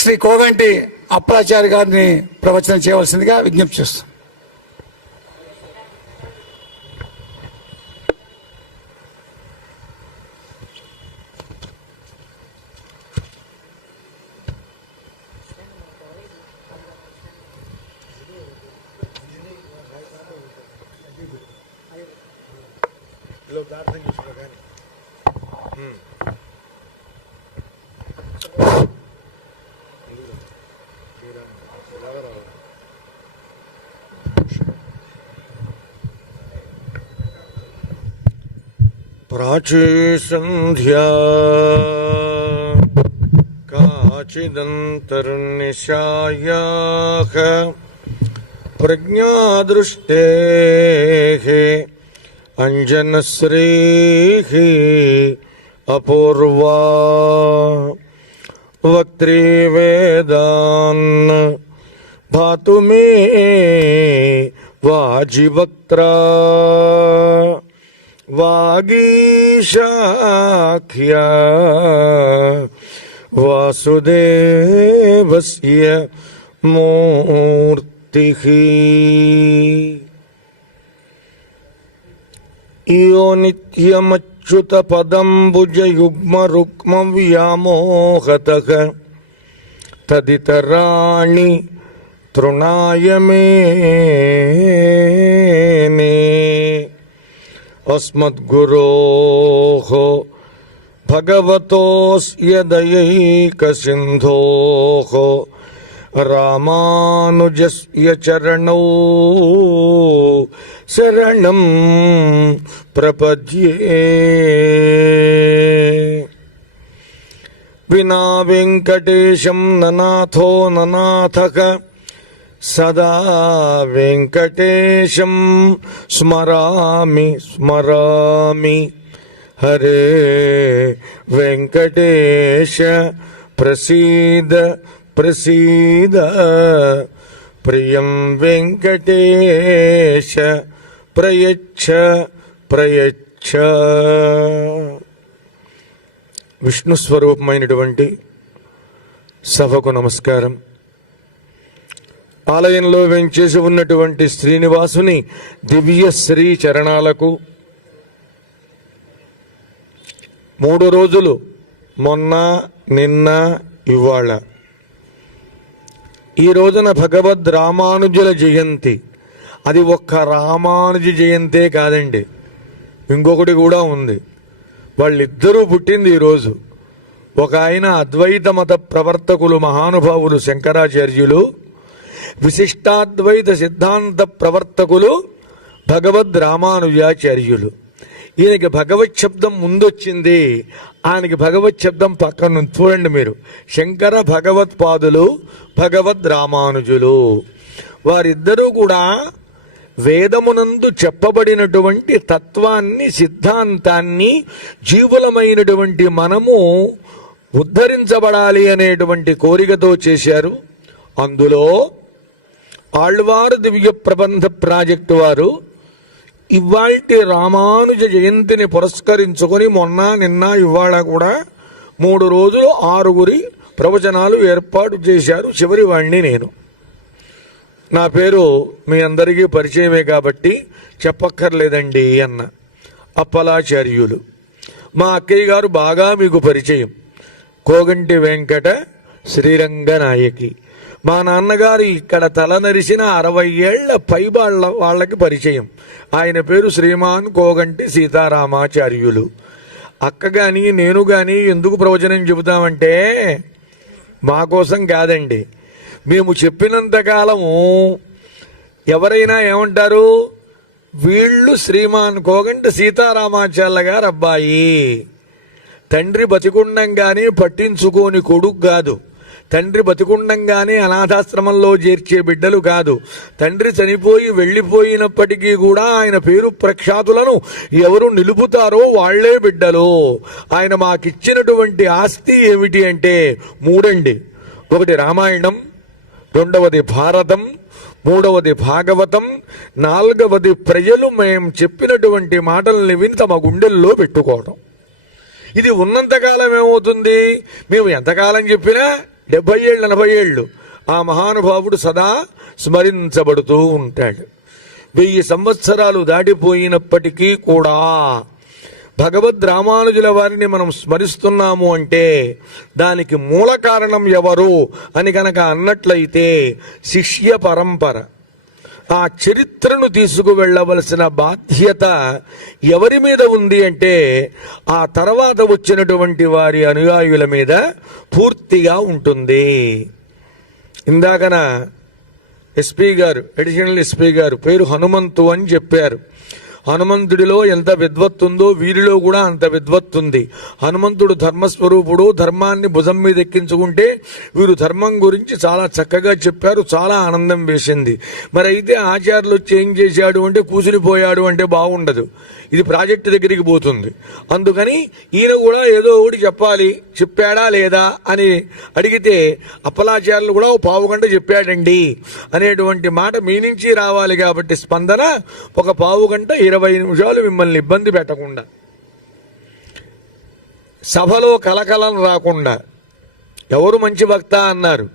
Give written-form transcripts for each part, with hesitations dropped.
శ్రీ కోగంటి అప్పలాచారి గారిని ప్రవచనం చేయవలసిందిగా విజ్ఞప్తి చేస్తాం. ప్రాచీ సంధ్యా కాచిదంతర్నిశాయాః ప్రజ్ఞాదృష్టేః అంజనశ్రీః అపూర్వా వక్త్రీ వేదాన్ భాతు మే వాజివక్త్రా వాగీశాఖ్యా వాసుదేవస్య మూర్తిః. యో నిత్యమచ్యుత పదంబుజయుగ్మ రుక్మ వ్యామోహతః తదితరాణి తృణాయ మేనే. అస్మద్గురోః భగవతోస్య దయైకసింధోః రామానుజస్య చరణౌ శరణం ప్రపద్యే. వినా వెంకటేశం ననాథో ననాథః సదా వెంకటేశం స్మరామి స్మరామి. హరే వెంకటేశ ప్రసీద ప్రసీద. ప్రియం వెంకటేశ ప్రయచ్ఛ ప్రయచ్ఛ. విష్ణు స్వరూపమైనటువంటి సభకు నమస్కారం. ఆలయంలో వెంచేసి ఉన్నటువంటి శ్రీనివాసుని దివ్య శ్రీ చరణాలకు 3 రోజులు, మొన్న నిన్న ఇవాళ, ఈ రోజున భగవద్ రామానుజుల జయంతి. అది ఒక్క రామానుజ జయంతే కాదండి, ఇంకొకటి కూడా ఉంది. వాళ్ళిద్దరూ పుట్టింది ఈరోజు. ఒక ఆయన అద్వైత మత ప్రవర్తకులు మహానుభావులు శంకరాచార్యులు, విశిష్టాద్వైత సిద్ధాంత ప్రవర్తకులు భగవద్ రామానుజాచార్యులు. ఈయనకి భగవత్ శబ్దం ముందొచ్చింది, ఆయనకి భగవత్ శబ్దం పక్కన చూడండి మీరు. శంకర భగవత్పాదులు, భగవద్ రామానుజులు. వారిద్దరూ కూడా వేదమునందు చెప్పబడినటువంటి తత్వాన్ని, సిద్ధాంతాన్ని జీవులమైనటువంటి మనము ఉద్ధరించబడాలి అనేటువంటి కోరికతో చేశారు. అందులో ఆళ్వారు దివ్య ప్రబంధ ప్రాజెక్టు వారు ఇవాల్టి రామానుజ జయంతిని పురస్కరించుకొని మొన్న నిన్న ఇవాళ కూడా 3 రోజులు 6 ప్రవచనాలు ఏర్పాటు చేశారు. చివరి వాణ్ణి నేను. నా పేరు మీ అందరికీ పరిచయమే కాబట్టి చెప్పక్కర్లేదండి అన్న. అప్పలాచార్యులు. మా అక్కయ్య గారు బాగా మీకు పరిచయం, కోగంటి వెంకట శ్రీరంగనాయకి. మా నాన్నగారు ఇక్కడ తలనరిసిన 60 ఏళ్ల పైబాళ్ల వాళ్ళకి పరిచయం. ఆయన పేరు శ్రీమాన్ కోగంటి సీతారామాచార్యులు. అక్క గాని నేను గాని ఎందుకు ప్రవచనం చెబుతామంటే మా కోసం కాదండి. మేము చెప్పినంతకాలము ఎవరైనా ఏమంటారు, వీళ్ళు శ్రీమాన్ కోగంటి సీతారామాచార్యుల గారు అబ్బాయి. తండ్రి బతికుండంగానే పట్టించుకోని కొడుకు కాదు, తండ్రి బతికుండంగానే అనాథాశ్రమంలో చేర్చే బిడ్డలు కాదు. తండ్రి చనిపోయి వెళ్ళిపోయినప్పటికీ కూడా ఆయన పేరు ప్రఖ్యాతులను ఎవరు నిలుపుతారో వాళ్లే బిడ్డలు. ఆయన మాకిచ్చినటువంటి ఆస్తి ఏమిటి అంటే 3 అండి. ఒకటి రామాయణం, 2వది భారతం, 3వది భాగవతం, 4వది ప్రజలు మేము చెప్పినటువంటి మాటల్ని విని తమ గుండెల్లో పెట్టుకోవడం. ఇది ఉన్నంతకాలం ఏమవుతుంది, మేము ఎంతకాలం చెప్పినా 70 ఏళ్ళు 80 ఏళ్ళు ఆ మహానుభావుడు సదా స్మరించబడుతూ ఉంటాడు. 1000 సంవత్సరాలు దాటిపోయినప్పటికీ కూడా భగవద్ రామానుజుల వారిని మనం స్మరిస్తున్నాము అంటే దానికి మూల కారణం ఎవరు అని కనుక అన్నట్లయితే శిష్య పరంపర. ఆ చరిత్రను తీసుకువెళ్ళవలసిన బాధ్యత ఎవరి మీద ఉంది అంటే ఆ తర్వాత వచ్చినటువంటి వారి అనుయాయుల మీద పూర్తిగా ఉంటుంది. ఇందాకన ఎస్పీ గారు, అడిషనల్ ఎస్పీ గారు పేరు హనుమంతు అని చెప్పారు. హనుమంతుడిలో ఎంత విద్వత్తుందో వీరిలో కూడా అంత విద్వత్తుంది. హనుమంతుడు ధర్మస్వరూపుడు, ధర్మాన్ని భుజం మీద ఎక్కించుకుంటే వీరు ధర్మం గురించి చాలా చక్కగా చెప్పారు. చాలా ఆనందం వేసింది. మరి అయితే ఆచార్యులు వచ్చి ఏం చేశాడు అంటే కూసునిపోయాడు అంటే బాగుండదు. ఇది ప్రాజెక్టు దగ్గరికి పోతుంది. అందుకని ఈయన కూడా ఏదో ఒకటి చెప్పాలి. చెప్పాడా లేదా అని అడిగితే అప్పలాచార్యులు కూడా ఓ పావుగంట చెప్పాడండి అనేటువంటి మాట మీ నుంచి రావాలి. కాబట్టి స్పందన ఒక పావుగంట 20 నిమిషాలు మిమ్మల్ని ఇబ్బంది పెట్టకుండా, సభలో కలకలం రాకుండా. ఎవరు మంచి వక్త అన్నారు?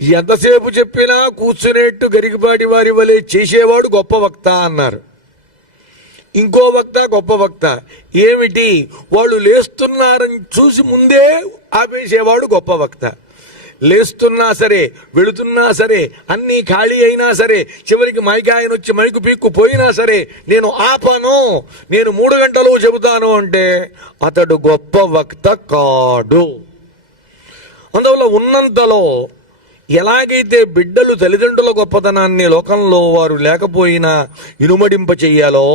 ఎంతసేపు చెప్పినా కూర్చునేట్టు గరికపాటి వారి వలె చేసేవాడు గొప్ప వక్త అన్నారు. ఇంకో వక్త గొప్ప వక్త ఏమిటి? వాళ్ళు లేస్తున్నారని చూసి ముందే ఆపేసేవాడు గొప్ప వక్త. లేస్తున్నా సరే, వెళుతున్నా సరే, అన్నీ ఖాళీ అయినా సరే, చివరికి మైకాయన వచ్చి మైకు పీక్కు పోయినా సరే నేను ఆపను, నేను 3 గంటలు చెబుతాను అంటే అతడు గొప్ప వక్త కాడు. అందువల్ల ఉన్నంతలో ఎలాగైతే బిడ్డలు తల్లిదండ్రుల గొప్పతనాన్ని లోకంలో వారు లేకపోయినా ఇనుమడింప చెయ్యాలో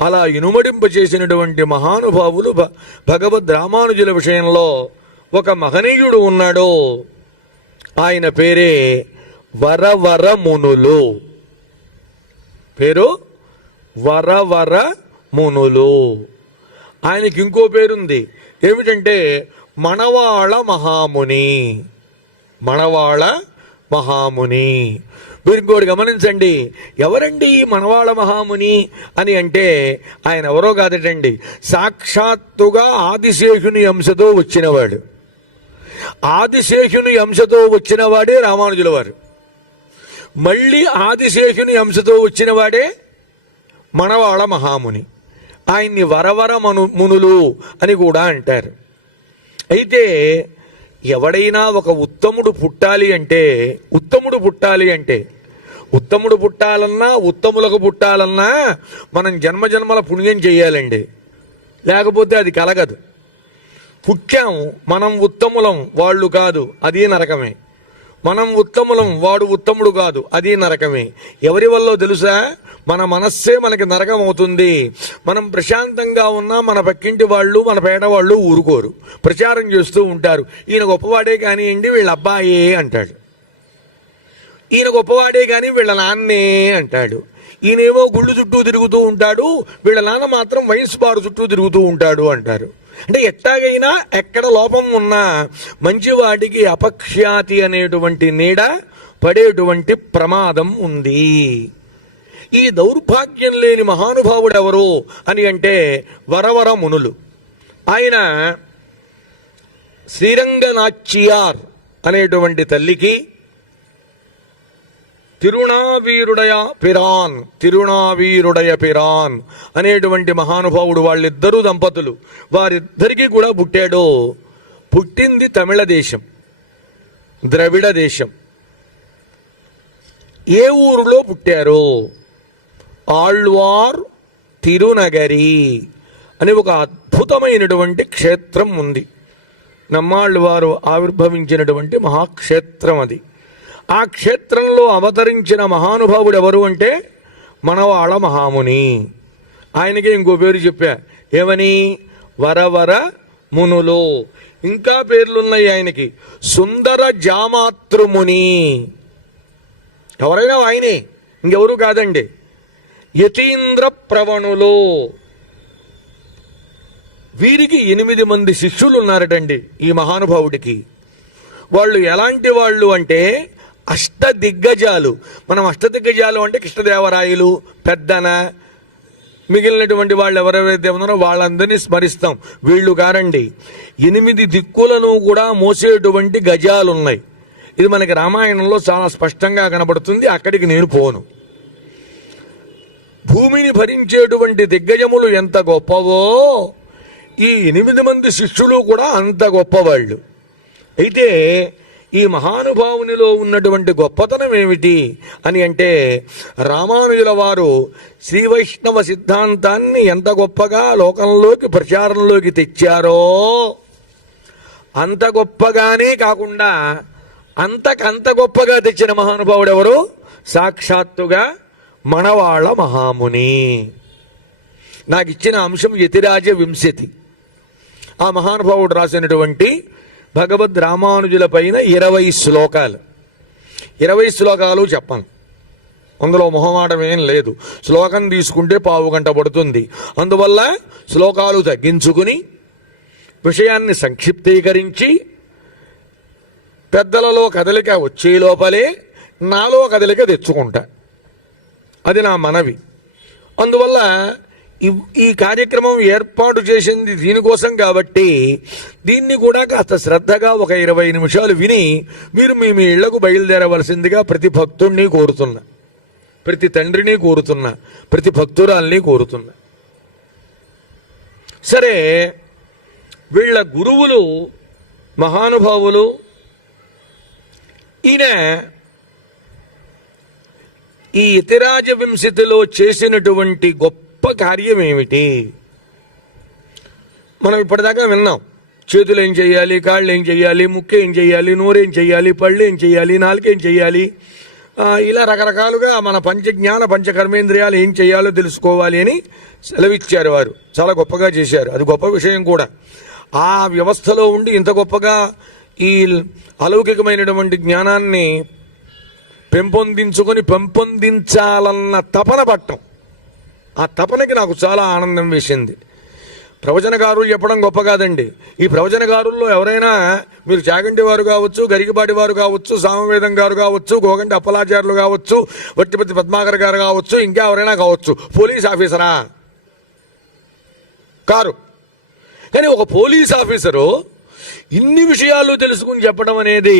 అలా ఇనుమడింప చేసినటువంటి మహానుభావులు భగవద్ రామానుజుల విషయంలో ఒక మహనీయుడు ఉన్నాడు. ఆయన పేరే వరవర మునులు. పేరు వరవర మునులు. ఆయనకి ఇంకో పేరుంది. ఏమిటంటే మణవాళ మహాముని. మణవాళ మహాముని. మీరు ఇంకోటి గమనించండి. ఎవరండి ఈ మణవాళ మహాముని అని అంటే ఆయన ఎవరో కాదటండి, సాక్షాత్తుగా ఆదిశేషుని అంశతో వచ్చినవాడు. ఆదిశేషుని అంశతో వచ్చిన వాడే రామానుజుల వారు. మళ్ళీ ఆదిశేషుని అంశతో వచ్చిన వాడే మణవాళ మహాముని. ఆయన్ని వరవర మునులు అని కూడా అంటారు. అయితే ఎవడైనా ఒక ఉత్తముడు పుట్టాలి అంటే ఉత్తముడు పుట్టాలన్నా ఉత్తములకు పుట్టాలన్నా మనం జన్మజన్మల పుణ్యం చెయ్యాలండి. లేకపోతే అది కలగదు. పుట్టాం, మనం ఉత్తములం, వాళ్ళు కాదు, అది నరకమే. మనం ఉత్తములం, వాడు ఉత్తముడు కాదు, అది నరకమే. ఎవరి వల్ల తెలుసా? మన మనస్సే మనకి నరకం అవుతుంది. మనం ప్రశాంతంగా ఉన్నా మన పక్కింటి వాళ్ళు, మన పేట వాళ్ళు ఊరుకోరు, ప్రచారం చేస్తూ ఉంటారు. ఈయన గొప్పవాడే కానివ్వండి, వీళ్ళ అబ్బాయే అంటాడు. ఈయన గొప్పవాడే కానీ వీళ్ళ నాన్నే అంటాడు. ఈయనేమో గుళ్ళు చుట్టూ తిరుగుతూ ఉంటాడు, వీళ్ళ నాన్న మాత్రం వయసు బారు చుట్టూ తిరుగుతూ ఉంటాడు అంటారు. అంటే ఎట్టాగైనా ఎక్కడ లోపం ఉన్నా మంచివాటికి అపఖ్యాతి అనేటువంటి నీడ పడేటువంటి ప్రమాదం ఉంది. ఈ దౌర్భాగ్యం లేని మహానుభావుడు ఎవరు అని అంటే వరవర మునులు. ఆయన శ్రీరంగనాచ్యార్ అనేటువంటి తల్లికి తిరుణావీరుడయ పిరాన్ అనేటువంటి మహానుభావుడు, వాళ్ళిద్దరూ దంపతులు, వారిద్దరికీ కూడా పుట్టాడు. పుట్టింది తమిళ దేశం, ద్రవిడ దేశం. ఏ ఊరిలో పుట్టారు? ఆళ్వార్ తిరునగరి అని ఒక అద్భుతమైనటువంటి క్షేత్రం ఉంది. నమ్మాళ్వారు ఆవిర్భవించినటువంటి మహాక్షేత్రం అది. ఆ క్షేత్రంలో అవతరించిన మహానుభావుడు ఎవరు అంటే మణవాళ మహాముని. ఆయనకి ఇంకో పేరు చెప్పా. ఏమని? వరవర మునులు. ఇంకా పేర్లున్నాయి ఆయనకి. సుందర జామాతృముని. ఎవరైనా ఆయనే, ఇంకెవరు కాదండి. యతీంద్ర ప్రవణులు. వీరికి 8 మంది శిష్యులు ఉన్నారటండి ఈ మహానుభావుడికి. వాళ్ళు ఎలాంటి వాళ్ళు అంటే అష్టదిగ్గజాలు. మనం అష్టదిగ్గజాలు అంటే కృష్ణదేవరాయలు, పెద్దన, మిగిలినటువంటి వాళ్ళు ఎవరెవరైతే ఉన్నారో వాళ్ళందరినీ స్మరిస్తాం. వీళ్ళు కారండి, 8 దిక్కులను కూడా మోసేటువంటి గజాలున్నాయి. ఇది మనకి రామాయణంలో చాలా స్పష్టంగా కనబడుతుంది. అక్కడికి నేను పోను. భూమిని భరించేటువంటి దిగ్గజములు ఎంత గొప్పవో ఈ 8 మంది శిష్యులు కూడా అంత గొప్పవాళ్ళు. అయితే ఈ మహానుభావునిలో ఉన్నటువంటి గొప్పతనం ఏమిటి అని అంటే, రామానుజుల వారు శ్రీ వైష్ణవ సిద్ధాంతాన్ని ఎంత గొప్పగా లోకంలోకి ప్రచారంలోకి తెచ్చారో అంత గొప్పగానే కాకుండా అంతకంత గొప్పగా తెచ్చిన మహానుభావుడు ఎవరు? సాక్షాత్తుగా మనవాళ్ళ మహాముని. నాకు ఇచ్చిన అంశం యతిరాజ వింశతి. ఆ మహానుభావుడు రాసినటువంటి భగవద్ రామానుజుల పైన 20 శ్లోకాలు. 20 శ్లోకాలు చెప్పను, అందులో మొహమాటం ఏం లేదు. శ్లోకం తీసుకుంటే పావు గంట పడుతుంది. అందువల్ల శ్లోకాలు తగ్గించుకుని విషయాన్ని సంక్షిప్తీకరించి పెద్దలలో కదలిక వచ్చే లోపలే నాలో కదలిక తెచ్చుకుంటా. అది నా మనవి. అందువల్ల ఈ కార్యక్రమం ఏర్పాటు చేసింది దీనికోసం కాబట్టి దీన్ని కూడా కాస్త శ్రద్ధగా ఒక 20 నిమిషాలు విని మీరు మీ ఇళ్లకు బయలుదేరవలసిందిగా ప్రతి భక్తుడిని కోరుతున్నా, ప్రతి తండ్రిని కోరుతున్నా, ప్రతి భక్తురాల్ని కోరుతున్నా. సరే, వీళ్ళ గురువులు మహానుభావులు. ఈయన ఈ యతిరాజ వింశతిలో చేసినటువంటి గొప్ప కార్యం ఏమిటి? మనం ఇప్పటిదాకా విన్నాం. చేతులు ఏం చేయాలి, కాళ్ళు ఏం చేయాలి, ముక్కు ఏం చేయాలి, నోరేం చేయాలి, పళ్ళు ఏం చేయాలి, నాలుకేం చేయాలి, ఇలా రకరకాలుగా మన పంచజ్ఞాన పంచకర్మేంద్రియాలు ఏం చేయాలో తెలుసుకోవాలి అని సెలవిచ్చారు వారు. చాలా గొప్పగా చేశారు. అది గొప్ప విషయం కూడా. ఆ వ్యవస్థలో ఉండి ఇంత గొప్పగా ఈ అలౌకికమైనటువంటి జ్ఞానాన్ని పెంపొందించాలన్న తపన పట్టం. ఆ తపనకి నాకు చాలా ఆనందం వేసింది. ప్రవచనకారులు చెప్పడం గొప్ప కాదండి. ఈ ప్రవచనకారుల్లో ఎవరైనా మీరు చాగంటి వారు కావచ్చు, గరికపాటి వారు కావచ్చు, సామవేదం గారు కావచ్చు, గోగంటి అప్పలాచార్యులు కావచ్చు, వట్టిపతి పద్మాకర్ గారు కావచ్చు, ఇంకా ఎవరైనా కావచ్చు, పోలీస్ ఆఫీసరా? కారు. కానీ ఒక పోలీస్ ఆఫీసరు ఇన్ని విషయాలు తెలుసుకుని చెప్పడం అనేది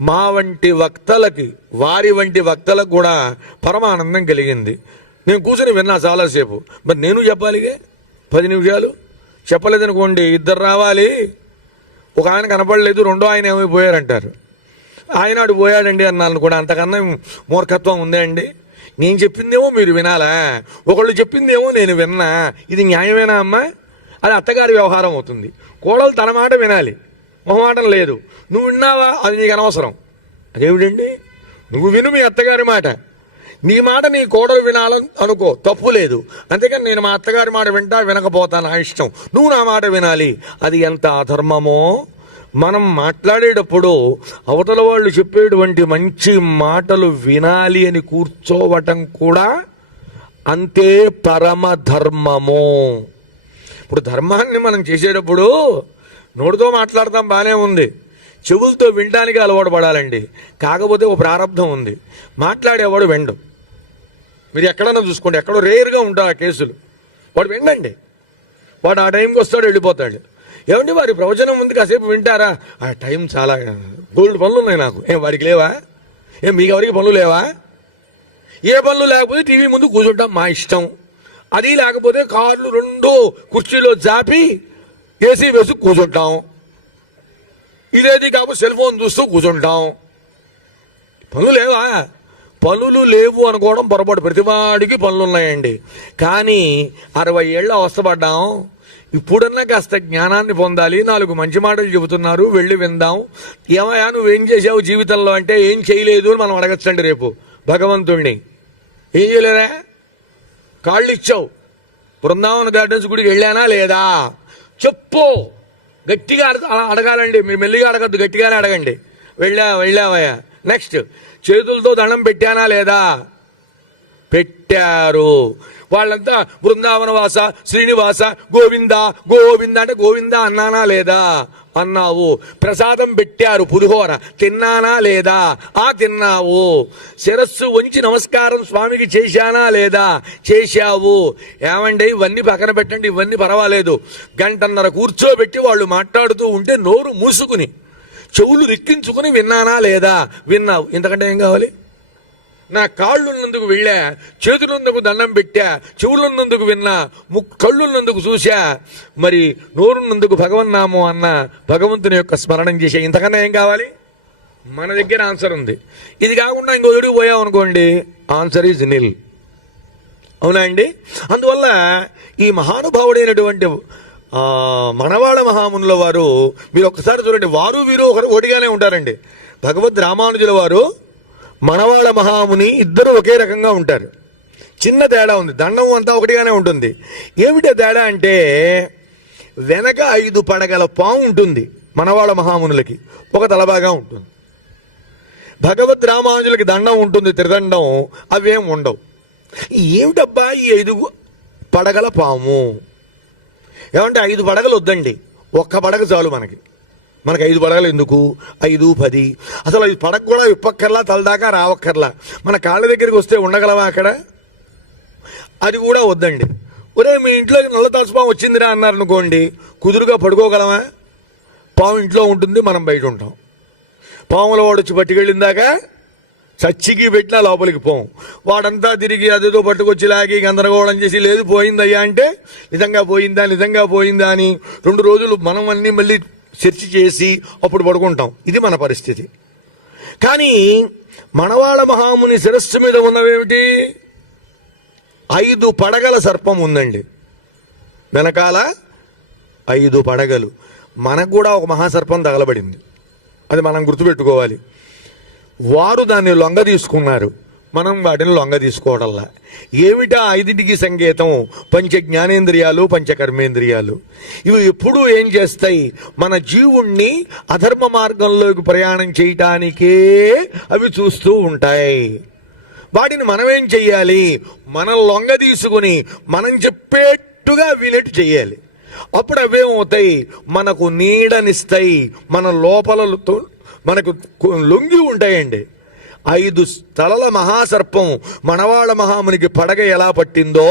మా వంటి వక్తలకి, వారి వంటి వక్తలకు కూడా పరమానందం కలిగింది. నేను కూర్చొని విన్నా చాలాసేపు. మరి నేను చెప్పాలిగా 10 నిమిషాలు. చెప్పలేదనుకోండి, 2 రావాలి, ఒక ఆయన కనపడలేదు, రెండో ఆయన ఏమైపోయారంటారు. ఆయన అటు పోయాడండి అన్నాను కూడా. అంతకన్నా మూర్ఖత్వం ఉందే అండి? నేను చెప్పిందేమో మీరు వినాలా, ఒకళ్ళు చెప్పిందేమో నేను విన్నా. ఇది న్యాయమేనా అమ్మా? అది అత్తగారి వ్యవహారం అవుతుంది. కోడలు తన మాట వినాలి, మొహమాటం లేదు. నువ్వు విన్నావా, అది నీకు అనవసరం. అదేమిటండి? నువ్వు విను మీ అత్తగారి మాట, నీ మాట నీ కోడలు వినాలని అనుకో, తప్పు లేదు. అంతేకాని నేను మా అత్తగారి మాట వింటా, వినకపోతాను, నా ఇష్టం. నువ్వు నా మాట వినాలి. అది ఎంత అధర్మమో. మనం మాట్లాడేటప్పుడు అవతల వాళ్ళు చెప్పేటువంటి మంచి మాటలు వినాలి అని కూర్చోవటం కూడా అంతే పరమధర్మము. ఇప్పుడు ధర్మాన్ని మనం చేసేటప్పుడు నోటితో మాట్లాడతాం, బాగానే ఉంది. చెవులతో వినడానికి అలవాటు పడాలండి. కాకపోతే ఒక ప్రారంభం ఉంది, మాట్లాడేవాడు వెండు. మీరు ఎక్కడన్నా చూసుకోండి, ఎక్కడో రేర్గా ఉంటారు ఆ కేసులు. వాడు వినండి, వాడు ఆ టైంకి వస్తాడు, వెళ్ళిపోతాడు. ఏమంటే వారి ప్రవచనం ఉంది, కాసేపు వింటారా? ఆ టైం చాలా గోల్డ్ పనులు ఉన్నాయి నాకు. ఏం వాడికి లేవా? ఏం మీకు ఎవరికి పనులు లేవా? ఏ పనులు లేకపోతే టీవీ ముందు కూర్చుంటాం, మా ఇష్టం. అది లేకపోతే కార్లు 2 కుర్చీలో జాపి ఏసీ వేసి కూర్చుంటాం. ఇదేది కాకపోతే సెల్ ఫోన్ చూస్తూ కూర్చుంటాం. పనులు లేవా? పనులు లేవు అనుకోవడం పొరపాటు. ప్రతివాడికి పనులు ఉన్నాయండి. కానీ 60 ఏళ్ళ అవస్థపడ్డాం. ఇప్పుడన్నా కాస్త జ్ఞానాన్ని పొందాలి. 4 మంచి మాటలు చెబుతున్నారు, వెళ్ళి విందాం. ఏమయ్యా నువ్వేం చేసావు జీవితంలో అంటే, ఏం చేయలేదు అని మనం అడగచ్చండి రేపు భగవంతుణ్ణి. ఏం చేయలేరా? కాళ్ళు ఇచ్చావు, బృందావన గార్డెన్స్ గుడికి వెళ్ళానా లేదా చెప్పు. గట్టిగా అడగాలండి. మీరు మెల్లిగా అడగద్దు, గట్టిగానే అడగండి. వెళ్ళావయ్యా. నెక్స్ట్, చేతులతో దండం పెట్టానా లేదా? పెట్టారు. వాళ్ళంతా బృందావనవాస శ్రీనివాస గోవింద గోవింద అంటే గోవింద అన్నానా లేదా? అన్నావు. ప్రసాదం పెట్టారు పులిహోర, తిన్నానా లేదా? తిన్నావు. శిరస్సు వంచి నమస్కారం స్వామికి చేశానా లేదా? చేశావు. ఏమండి ఇవన్నీ పక్కన పెట్టండి, ఇవన్నీ పర్వాలేదు. గంటన్నర కూర్చోబెట్టి వాళ్ళు మాట్లాడుతూ ఉంటే నోరు మూసుకుని చెవులు రిక్కించుకుని విన్నానా లేదా? విన్నావు. ఇంతకంటే ఏం కావాలి? నా కాళ్ళున్నందుకు వెళ్ళా, చేతులున్నందుకు దండం పెట్టా, చెవులున్నందుకు విన్నా, కళ్ళున్నందుకు చూశా, మరి నోరున్నందుకు భగవన్నామం అన్న భగవంతుని యొక్క స్మరణం చేశా. ఇంతకన్నా ఏం కావాలి? మన దగ్గర ఆన్సర్ ఉంది. ఇది కాకుండా ఇంకో ఎడుగు పోయాం అనుకోండి, ఆన్సర్ ఈజ్ నిల్. అవునా అండి? అందువల్ల ఈ మహానుభావుడైనటువంటి మనవాళ మహామునుల వారు, మీరు ఒక్కసారి చూడండి, వారు వీరు ఒకటిగానే ఉంటారండి. భగవద్ రామానుజుల వారు, మనవాళ మహాముని ఇద్దరు ఒకే రకంగా ఉంటారు. చిన్న తేడా ఉంది, దండం అంతా ఒకటిగానే ఉంటుంది. ఏమిటే తేడా అంటే వెనక 5 పడగల పాము ఉంటుంది మనవాళ మహామునులకి, ఒక తలబాగా ఉంటుంది. భగవద్ రామానుజులకి దండం ఉంటుంది, త్రిదండం, అవేం ఉండవు. ఏమిటబ్బా ఈ 5 పడగల పాము? ఏమంటే 5 పడగలు వద్దండి, ఒక్క పడగ చాలు మనకి 5 పడగలు ఎందుకు? 5, 10 అసలు 5 పడగ కూడా విప్పక్కర్లా, తలదాకా రావక్కర్లా. మన కాళ్ళ దగ్గరికి వస్తే ఉండగలవా అక్కడ? అది కూడా వద్దండి. ఒరే మీ ఇంట్లోకి నల్ల తాసుపాము వచ్చిందిరా అన్నారు అనుకోండి, కుదురుగా పడుకోగలమా? పాము ఇంట్లో ఉంటుంది, మనం బయట ఉంటాం. పాముల వాడు వచ్చి పట్టుకెళ్ళిందాక చచ్చికి పెట్టినా లోపలికి పోం. వాడంతా తిరిగి అదేదో పట్టుకొచ్చి లాగి గందరగోళం చేసి లేదు పోయిందయ్యా అంటే నిజంగా పోయిందా అని 2 రోజులు మనం అన్నీ మళ్ళీ సెర్చ్ చేసి అప్పుడు పడుకుంటాం. ఇది మన పరిస్థితి. కానీ మనవాళ మహాముని శిరస్సు మీద ఉన్నవేమిటి? 5 పడగల సర్పం ఉందండి. వెనకాల 5 పడగలు. మనకు కూడా ఒక మహాసర్పం తగలబడింది, అది మనం గుర్తుపెట్టుకోవాలి. వారు దాన్ని లొంగ తీసుకున్నారు, మనం వాటిని లొంగ తీసుకోవడంలా. ఏమిటా 5టికి సంకేతం? పంచ జ్ఞానేంద్రియాలు, పంచకర్మేంద్రియాలు. ఇవి ఎప్పుడూ ఏం చేస్తాయి? మన జీవుణ్ణి అధర్మ మార్గంలోకి ప్రయాణం చేయటానికే అవి చూస్తూ ఉంటాయి. వాటిని మనమేం చెయ్యాలి? మనం లొంగ తీసుకుని మనం చెప్పేట్టుగా వీలెట్టు చెయ్యాలి. అప్పుడు అవేమవుతాయి? మనకు నీడనిస్తాయి, మన లోపలతో మనకు లొంగి ఉంటాయండి. 5 తలల మహాసర్పం మనవాళ మహామునికి పడగ ఎలా పట్టిందో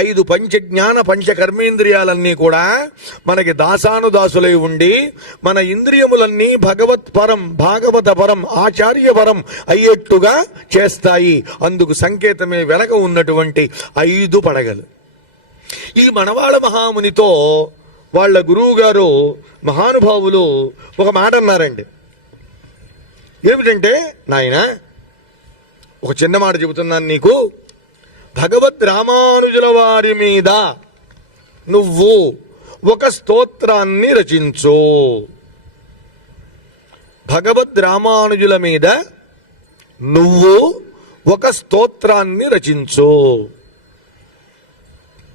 5 పంచజ్ఞాన పంచకర్మేంద్రియాలన్నీ కూడా మనకి దాసానుదాసులై ఉండి మన ఇంద్రియములన్నీ భగవత్ పరం, భాగవత పరం, ఆచార్య పరం అయ్యేట్టుగా చేస్తాయి. అందుకు సంకేతమే వెనక ఉన్నటువంటి 5 పడగలు. ఈ మనవాళ మహామునితో వాళ్ళ గురువు గారు మహానుభావులు ఒక మాట అన్నారండి. ఏమిటంటే, నాయన ఒక చిన్న మాట చెబుతున్నాను నీకు. భగవద్ రామానుజుల వారి మీద నువ్వు ఒక స్తోత్రాన్ని రచించు. భగవద్ రామానుజుల మీద నువ్వు ఒక స్తోత్రాన్ని రచించు.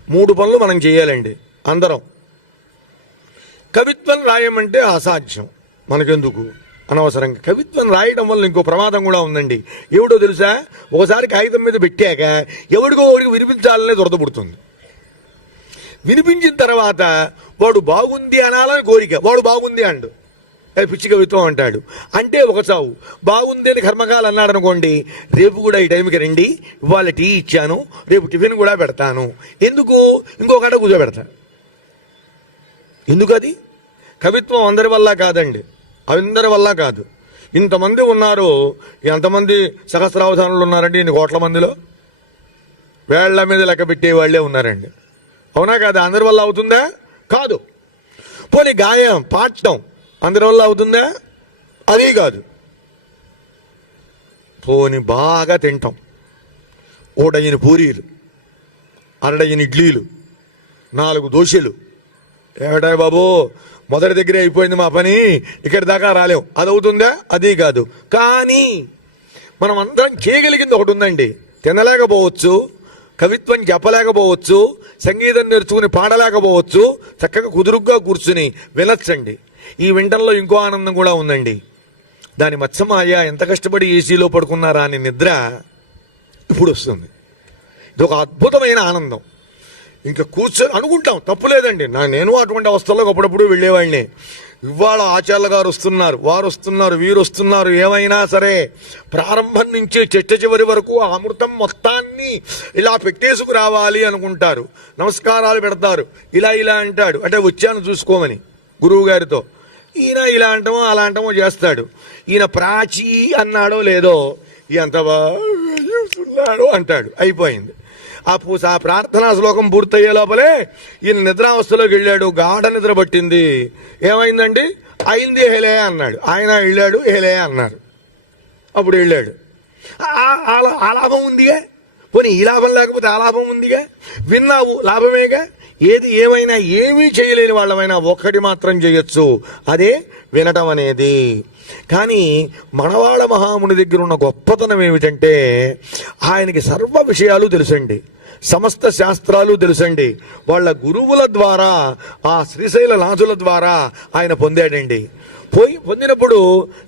3 పనులు మనం చేయాలండి అందరం. కవిత్వం రాయమంటే అసాధ్యం, మనకెందుకు అనవసరంగా. కవిత్వం రాయడం వల్ల ఇంకో ప్రమాదం కూడా ఉందండి. ఎవడో తెలుసా? ఒకసారి కాగితం మీద పెట్టాక ఎవడికో ఒకడికి వినిపించాలనే దొరదపుడుతుంది. వినిపించిన తర్వాత వాడు బాగుంది అనాలని కోరిక, వాడు బాగుంది అండు, అది పిచ్చి కవిత్వం అంటాడు. అంటే ఒక చావు. బాగుంది అని కర్మకాలు అన్నాడు అనుకోండి, రేపు కూడా ఈ టైంకి రండి, ఇవాళ టీ ఇచ్చాను, రేపు టిఫిన్ కూడా పెడతాను. ఎందుకు? ఇంకొకట కూర్చోబెడతా. ఎందుకు? అది కవిత్వం అందరి వల్ల కాదండి, అందరి వల్ల కాదు. ఇంతమంది ఉన్నారు, ఎంతమంది సహస్రావధానులు ఉన్నారండి? ఇన్ని కోట్ల మందిలో వేళ్ల మీద లెక్క పెట్టే వాళ్ళే ఉన్నారండి. అవునా కాదా? అందరి వల్ల అవుతుందా? కాదు. పోనీ గాయం పాడటం అందరి వల్ల అవుతుందా? అది కాదు. పోనీ బాగా తింటాం, 1 డజన్ పూరీలు, 1/2 డజన్ ఇడ్లీలు, 4 దోశలు, ఏమిటాయి బాబు మొదటి దగ్గరే అయిపోయింది మా పని, ఇక్కడి దాకా రాలేం, అది అవుతుందా? అది కాదు. కానీ మనం అందరం చేయగలిగింది ఒకటి ఉందండి. తినలేకపోవచ్చు, కవిత్వం చెప్పలేకపోవచ్చు, సంగీతం నేర్చుకుని పాడలేకపోవచ్చు, చక్కగా కుదురుగ్గా కూర్చుని వినొచ్చండి. ఈ వింటంలో ఇంకో ఆనందం కూడా ఉందండి. దాని మత్సమాయ ఎంత కష్టపడి ఏసీలో పడుకున్నారా అని నిద్ర ఇప్పుడు వస్తుంది. ఇది ఒక అద్భుతమైన ఆనందం. ఇంకా కూర్చొని అనుకుంటాం, తప్పులేదండి. నేను అటువంటి అవస్థల్లో అప్పుడప్పుడు వెళ్ళేవాడిని. ఇవాళ ఆచార్యుల గారు వస్తున్నారు, వారు వస్తున్నారు, వీరు వస్తున్నారు, ఏమైనా సరే ప్రారంభం నుంచి చిట్ట చివరి వరకు ఆ అమృతం మొత్తాన్ని ఇలా పెట్టేసుకు రావాలి అనుకుంటారు. నమస్కారాలు పెడతారు, ఇలా ఇలా అంటాడు, అంటే వచ్చాను చూసుకోమని గురువు గారితో. ఈయన ఇలా అంటామో అలా అంటామో చేస్తాడు. ఈయన ప్రాచీ అన్నాడో లేదో, ఎంత బాగున్నాడో అంటాడు, అయిపోయింది. ఆ ప్రార్థనా శ్లోకం పూర్తయ్యే లోపలే ఈయన నిద్రావస్థలోకి వెళ్ళాడు. గాఢ నిద్ర పట్టింది. ఏమైందండి? అయింది హేలే అన్నాడు. ఆయన వెళ్ళాడు, హేలే అన్నారు. అప్పుడు వెళ్ళాడు. ఆ లాభం ఉందిగా, పోనీ ఈ లాభం లేకపోతే ఆ లాభం ఉందిగా, విన్నావు లాభమేగా. ఏది ఏమైనా ఏమీ చేయలేని వాళ్ళమైనా ఒక్కటి మాత్రం చేయొచ్చు, అదే వినటం అనేది. కానీ మనవాళ్ళ మహాముని దగ్గర ఉన్న గొప్పతనం ఏమిటంటే ఆయనకి సర్వ విషయాలు తెలుసండి, సమస్త శాస్త్రాలు తెలుసండి. వాళ్ళ గురువుల ద్వారా, ఆ శ్రీశైల నాథుల ద్వారా ఆయన పొందాడండి. పొందినప్పుడు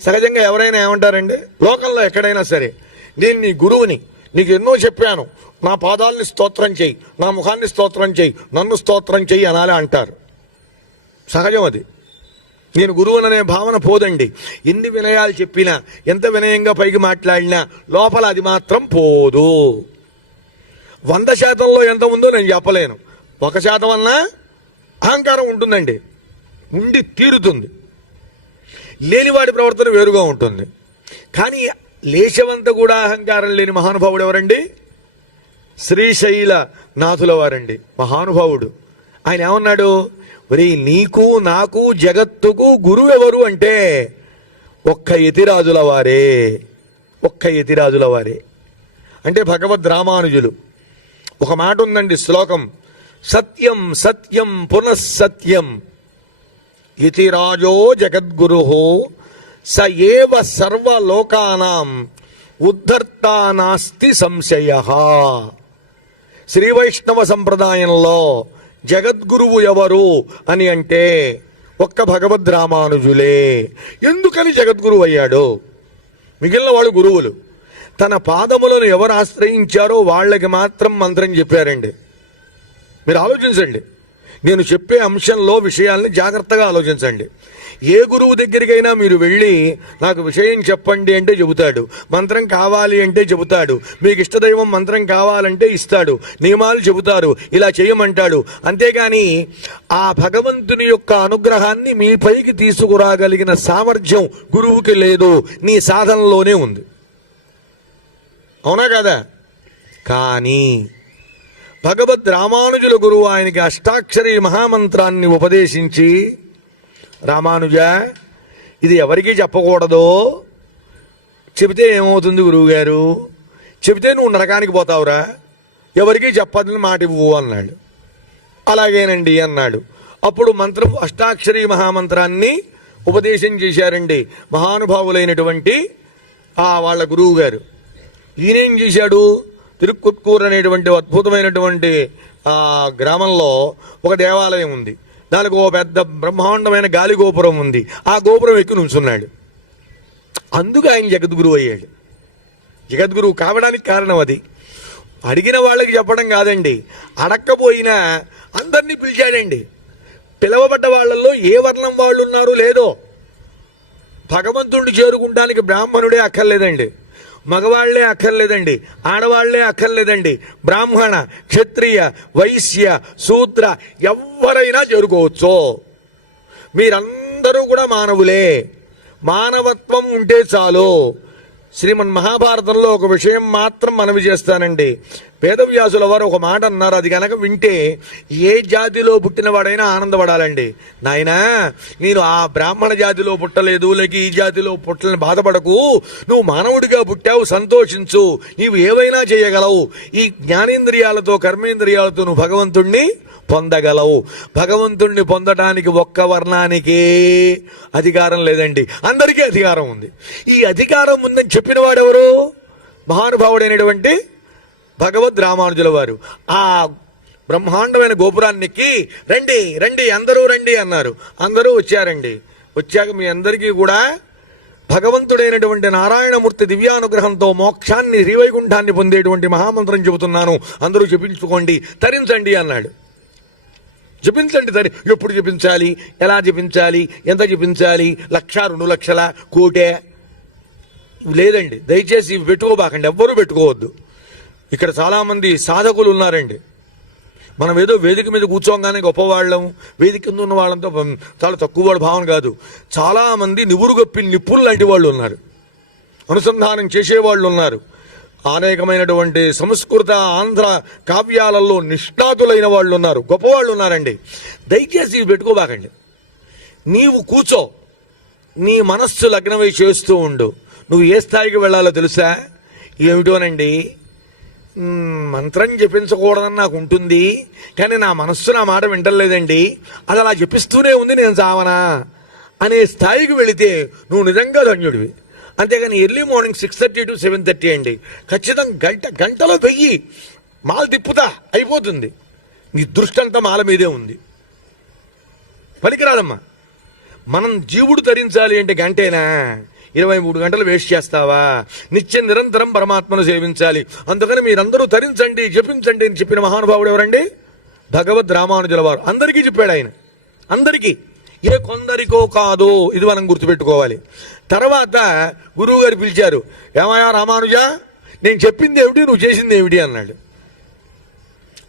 సహజంగా ఎవరైనా ఏమంటారండి, లోకంలో ఎక్కడైనా సరే, నేను నీ గురువుని, నీకు ఎన్నో చెప్పాను, నా పాదాలని స్తోత్రం చెయ్యి, నా ముఖాన్ని స్తోత్రం చెయ్యి, నన్ను స్తోత్రం చెయ్యి అనాలి అంటారు. సహజం అది. నేను గురువుననే భావన పోదండి. ఎన్ని వినయాలు చెప్పినా, ఎంత వినయంగా పైకి మాట్లాడినా లోపల అది మాత్రం పోదు. 100%లో ఎంత ఉందో నేను చెప్పలేను. 1% అన్నా అహంకారం ఉంటుందండి, ఉండి తీరుతుంది. లేనివాడి ప్రవర్తన వేరుగా ఉంటుంది. కానీ లేశవంత కూడా అహంకారం లేని మహానుభావుడు ఎవరండి? శ్రీశైల నాథుల వారండి, మహానుభావుడు. ఆయన ఏమన్నాడు? మరి నీకు నాకు జగత్తుకు గురువు ఎవరు అంటే ఒక్క యతిరాజుల వారే, ఒక్క యతిరాజుల వారే. అంటే భగవద్ రామానుజులు. ఒక మాట ఉందండి, శ్లోకం, సత్యం సత్యం పునఃసత్యం యతిరాజో జగద్గురు స ఏవ సర్వలోకానాం ఉద్ధర్తా నాస్తి సంశయః. శ్రీ వైష్ణవ సంప్రదాయంలో జగద్గురువు ఎవరు అని అంటే ఒక్క భగవద్ రామానుజులే. ఎందుకని జగద్గురువు అయ్యాడు? మిగిలిన వాళ్ళు గురువులు. తన పాదములను ఎవరు ఆశ్రయించారో వాళ్ళకి మాత్రం మంత్రం చెప్పారండి. మీరు ఆలోచించండి, నేను చెప్పే అంశంలో విషయాల్ని జాగ్రత్తగా ఆలోచించండి. ఏ గురువు దగ్గరికైనా మీరు వెళ్ళి నాకు విషయం చెప్పండి అంటే చెబుతాడు, మంత్రం కావాలి అంటే చెబుతాడు, మీకు ఇష్టదైవం మంత్రం కావాలంటే ఇస్తాడు, నియమాలు చెబుతారు, ఇలా చేయమంటాడు. అంతేగాని ఆ భగవంతుని యొక్క అనుగ్రహాన్ని మీ పైకి తీసుకురాగలిగిన సామర్థ్యం గురువుకి లేదు, నీ సాధనలోనే ఉంది. అవునా కదా? కానీ భగవద్ రామానుజుల గురువు ఆయనకి అష్టాక్షరి మహామంత్రాన్ని ఉపదేశించి, రామానుజ ఇది ఎవరికీ చెప్పకూడదు, చెబితే ఏమవుతుంది గురువుగారు, చెబితే నువ్వు నరకానికి పోతావురా, ఎవరికీ చెప్పదని మాట ఇవ్వు అన్నాడు. అలాగేనండి అన్నాడు. అప్పుడు మంత్రం, అష్టాక్షరి మహామంత్రాన్ని ఉపదేశం చేశారండి మహానుభావులైనటువంటి వాళ్ళ గురువు గారు. ఈయనేం చేశాడు? తిరుక్కుట్కూరు అనేటువంటి అద్భుతమైనటువంటి గ్రామంలో ఒక దేవాలయం ఉంది. దానికి ఓ పెద్ద బ్రహ్మాండమైన గాలి గోపురం ఉంది. ఆ గోపురం ఎక్కి నుంచున్నాడు. అందుకు ఆయన జగద్గురువు అయ్యాడు. జగద్గురువు కావడానికి కారణం అది. అడిగిన వాళ్ళకి చెప్పడం కాదండి, అడక్కపోయినా అందరినీ పిలిచాడండి. పిలవబడ్డ వాళ్ళల్లో ఏ వర్ణం వాళ్ళు ఉన్నారో లేదో, భగవంతుడిని చేరుకుంటానికి బ్రాహ్మణుడే అక్కర్లేదండి, మగవాళ్లే అక్కర్లేదండి, ఆడవాళ్లే అక్కర్లేదండి. బ్రాహ్మణ, క్షత్రియ, వైశ్య, శూద్ర ఎవరైనా చేరుకోవచ్చు. మీరందరూ కూడా మానవులే, మానవత్వం ఉంటే చాలు. శ్రీమన్ మహాభారతంలో ఒక విషయం మాత్రం మనవి చేస్తానండి. వేదవ్యాసుల వారు ఒక మాట అన్నారు, అది కనుక వింటే ఏ జాతిలో పుట్టినవాడైనా ఆనందపడాలండి. నాయనా, నేను ఆ బ్రాహ్మణ జాతిలో పుట్టలేదు, లేక ఈ జాతిలో పుట్టలని బాధపడకు, నువ్వు మానవుడిగా పుట్టావు, సంతోషించు, నీవు ఏవైనా చేయగలవు. ఈ జ్ఞానేంద్రియాలతో కర్మేంద్రియాలతో నువ్వు భగవంతుణ్ణి పొందగలవు. భగవంతుణ్ణి పొందటానికి ఒక్క వర్ణానికే అధికారం లేదండి, అందరికీ అధికారం ఉంది. ఈ అధికారం ఉందని చెప్పిన వాడెవరు? మహానుభావుడైనటువంటి భగవద్ రామానుజుల వారు. ఆ బ్రహ్మాండమైన గోపురాన్ని ఎక్కి రండి రండి అందరూ రండి అన్నారు. అందరూ వచ్చారండి. వచ్చాక మీ అందరికీ కూడా భగవంతుడైనటువంటి నారాయణమూర్తి దివ్యానుగ్రహంతో మోక్షాన్ని శ్రీవైకుంఠాన్ని పొందేటువంటి మహామంత్రం చెబుతున్నాను, అందరూ జపించుకోండి, తరించండి అన్నాడు. జపించండి. ఎప్పుడు జపించాలి, ఎలా జపించాలి, ఎంత జపించాలి, 1,00,000 2,00,000 కోటే లేదండి. దయచేసి ఇవి పెట్టుకోబాకండి, ఎవ్వరూ పెట్టుకోవద్దు. ఇక్కడ చాలామంది సాధకులు ఉన్నారండి. మనం ఏదో వేదిక మీద కూర్చోగానే గొప్పవాళ్ళం, వేదిక కింద ఉన్న వాళ్ళంతో చాలా తక్కువ వాడు భావన కాదు. చాలామంది నివురుగప్పి నిప్పులు లాంటి వాళ్ళు ఉన్నారు, అనుసంధానం చేసేవాళ్ళు ఉన్నారు, అనేకమైనటువంటి సంస్కృత ఆంధ్ర కావ్యాలలో నిష్ణాతులైన వాళ్ళు ఉన్నారు, గొప్పవాళ్ళు ఉన్నారండి. దయచేసి ఇవి పెట్టుకోబాకండి. నీవు కూర్చో, నీ మనస్సు లగ్నమై చేస్తూ ఉండు. నువ్వు ఏ స్థాయికి వెళ్ళాలో తెలుసా? ఏమిటోనండి, మంత్రం జపించకూడదని నాకు ఉంటుంది, కానీ నా మనస్సు నా మాట వింటలేదండి, అది అలా జపిస్తూనే ఉంది, నేను చావనా అనే స్థాయికి వెళితే నువ్వు నిజంగా ధన్యుడివి. అంతేగాని ఎర్లీ మార్నింగ్ 6:30 to 7:30 అండి, ఖచ్చితంగా గంటలో 1000 మాల తిప్పుతా అయిపోతుంది. నీ దృష్టి అంతా మాల మీదే ఉంది, పనికిరాదమ్మా. మనం జీవుడు తరించాలి అంటే గంటేనా? 23 గంటలు వేస్ట్ చేస్తావా? నిత్యం నిరంతరం పరమాత్మను సేవించాలి. అందుకని మీరందరూ తరించండి, జపించండి అని చెప్పిన మహానుభావుడు ఎవరండి? భగవద్ రామానుజుల వారు. అందరికీ చెప్పాడు ఆయన, అందరికీ, ఏ కొందరికో కాదు. ఇది మనం గుర్తుపెట్టుకోవాలి. తర్వాత గురువు గారు పిలిచారు, ఏమయ్యా రామానుజ, నేను చెప్పింది ఏమిటి, నువ్వు చేసింది ఏమిటి అన్నాడు.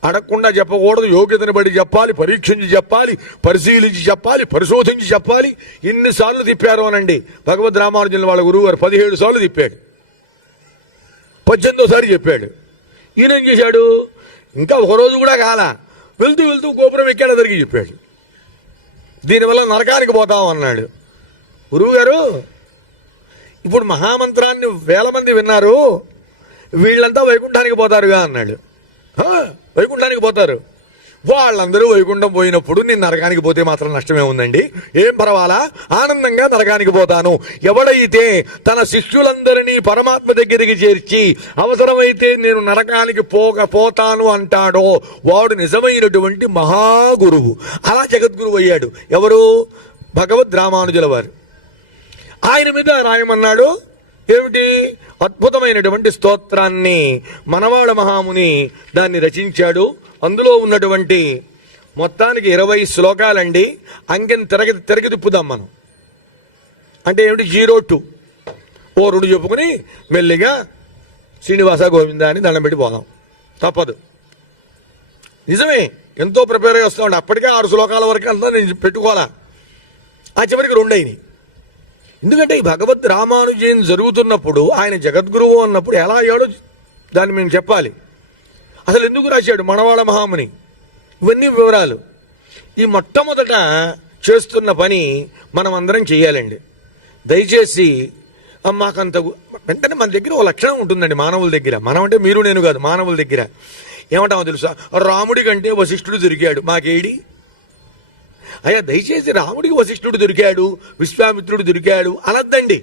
అడగకుండా చెప్పకూడదు, యోగ్యతను బట్టి చెప్పాలి, పరీక్షించి చెప్పాలి, పరిశీలించి చెప్పాలి, పరిశోధించి చెప్పాలి. ఎన్నిసార్లు తిప్పారు అనండి భగవద్ రామానుజుల వాళ్ళ గురువు గారు? 17 సార్లు తిప్పాడు, 18వ చెప్పాడు. ఈయన ఏం చేశాడు? ఇంకా ఒకరోజు కూడా కాల, వెళ్తూ వెళ్తూ గోపురం ఎక్కాడు, అందరికీ చెప్పాడు. దీనివల్ల నరకానికి పోతాం అన్నాడు. గురువుగారు, ఇప్పుడు మహామంత్రాన్ని 1000 మంది విన్నారు, వీళ్ళంతా వైకుంఠానికి పోతారుగా అన్నాడు. వైకుంఠానికి పోతారు, వాళ్ళందరూ వైకుంఠం పోయినప్పుడు నేను నరకానికి పోతే మాత్రం నష్టమే ఉందండి, ఏం పర్వాలా, ఆనందంగా నరకానికి పోతాను. ఎవడైతే తన శిష్యులందరినీ పరమాత్మ దగ్గరికి చేర్చి అవసరమైతే నేను నరకానికి పోతాను అంటాడో వాడు నిజమైనటువంటి మహాగురువు. అలా జగద్గురువు అయ్యాడు ఎవరు? భగవద్ రామానుజుల వారు. ఆయన మీద రాయమన్నాడు ఏమిటి? అద్భుతమైనటువంటి స్తోత్రాన్ని మనవాళ మహాముని దాన్ని రచించాడు. అందులో ఉన్నటువంటి మొత్తానికి 20 శ్లోకాలండి. అంకెని తిరగ తిప్పుదాం మనం. అంటే ఏమిటి? 0 to 2 చెప్పుకుని మెల్లిగా శ్రీనివాస గోవింద అని దండం పెట్టి పోదాం, తప్పదు. నిజమే, ఎంతో ప్రిపేర్ అయ్యి వస్తామండి. అప్పటికే 6 శ్లోకాల వరకు అంతా నేను పెట్టుకోవాలా, ఆ చివరికి 2 అయినాయి. ఎందుకంటే ఈ భగవద్ రామానుజయం జరుగుతున్నప్పుడు ఆయన జగద్గురువు అన్నప్పుడు ఎలా అయ్యాడో దాన్ని మేము చెప్పాలి. అసలు ఎందుకు రాశాడు మనవాళ మహాముని, ఇవన్నీ వివరాలు. ఈ మొట్టమొదట చేస్తున్న పని మనం అందరం చేయాలండి. దయచేసి మాకంత వెంటనే మన దగ్గర ఒక లక్షణం ఉంటుందండి మానవుల దగ్గర. మనం అంటే మీరు నేను కాదు, మానవుల దగ్గర ఏమంటామో తెలుసా? రాముడి కంటే వశిష్ఠుడు దొరికాడు, మాకేడి. అయ్యా దయచేసి రాముడికి వశిష్ఠుడు దొరికాడు, విశ్వామిత్రుడు దొరికాడు అనద్దండి.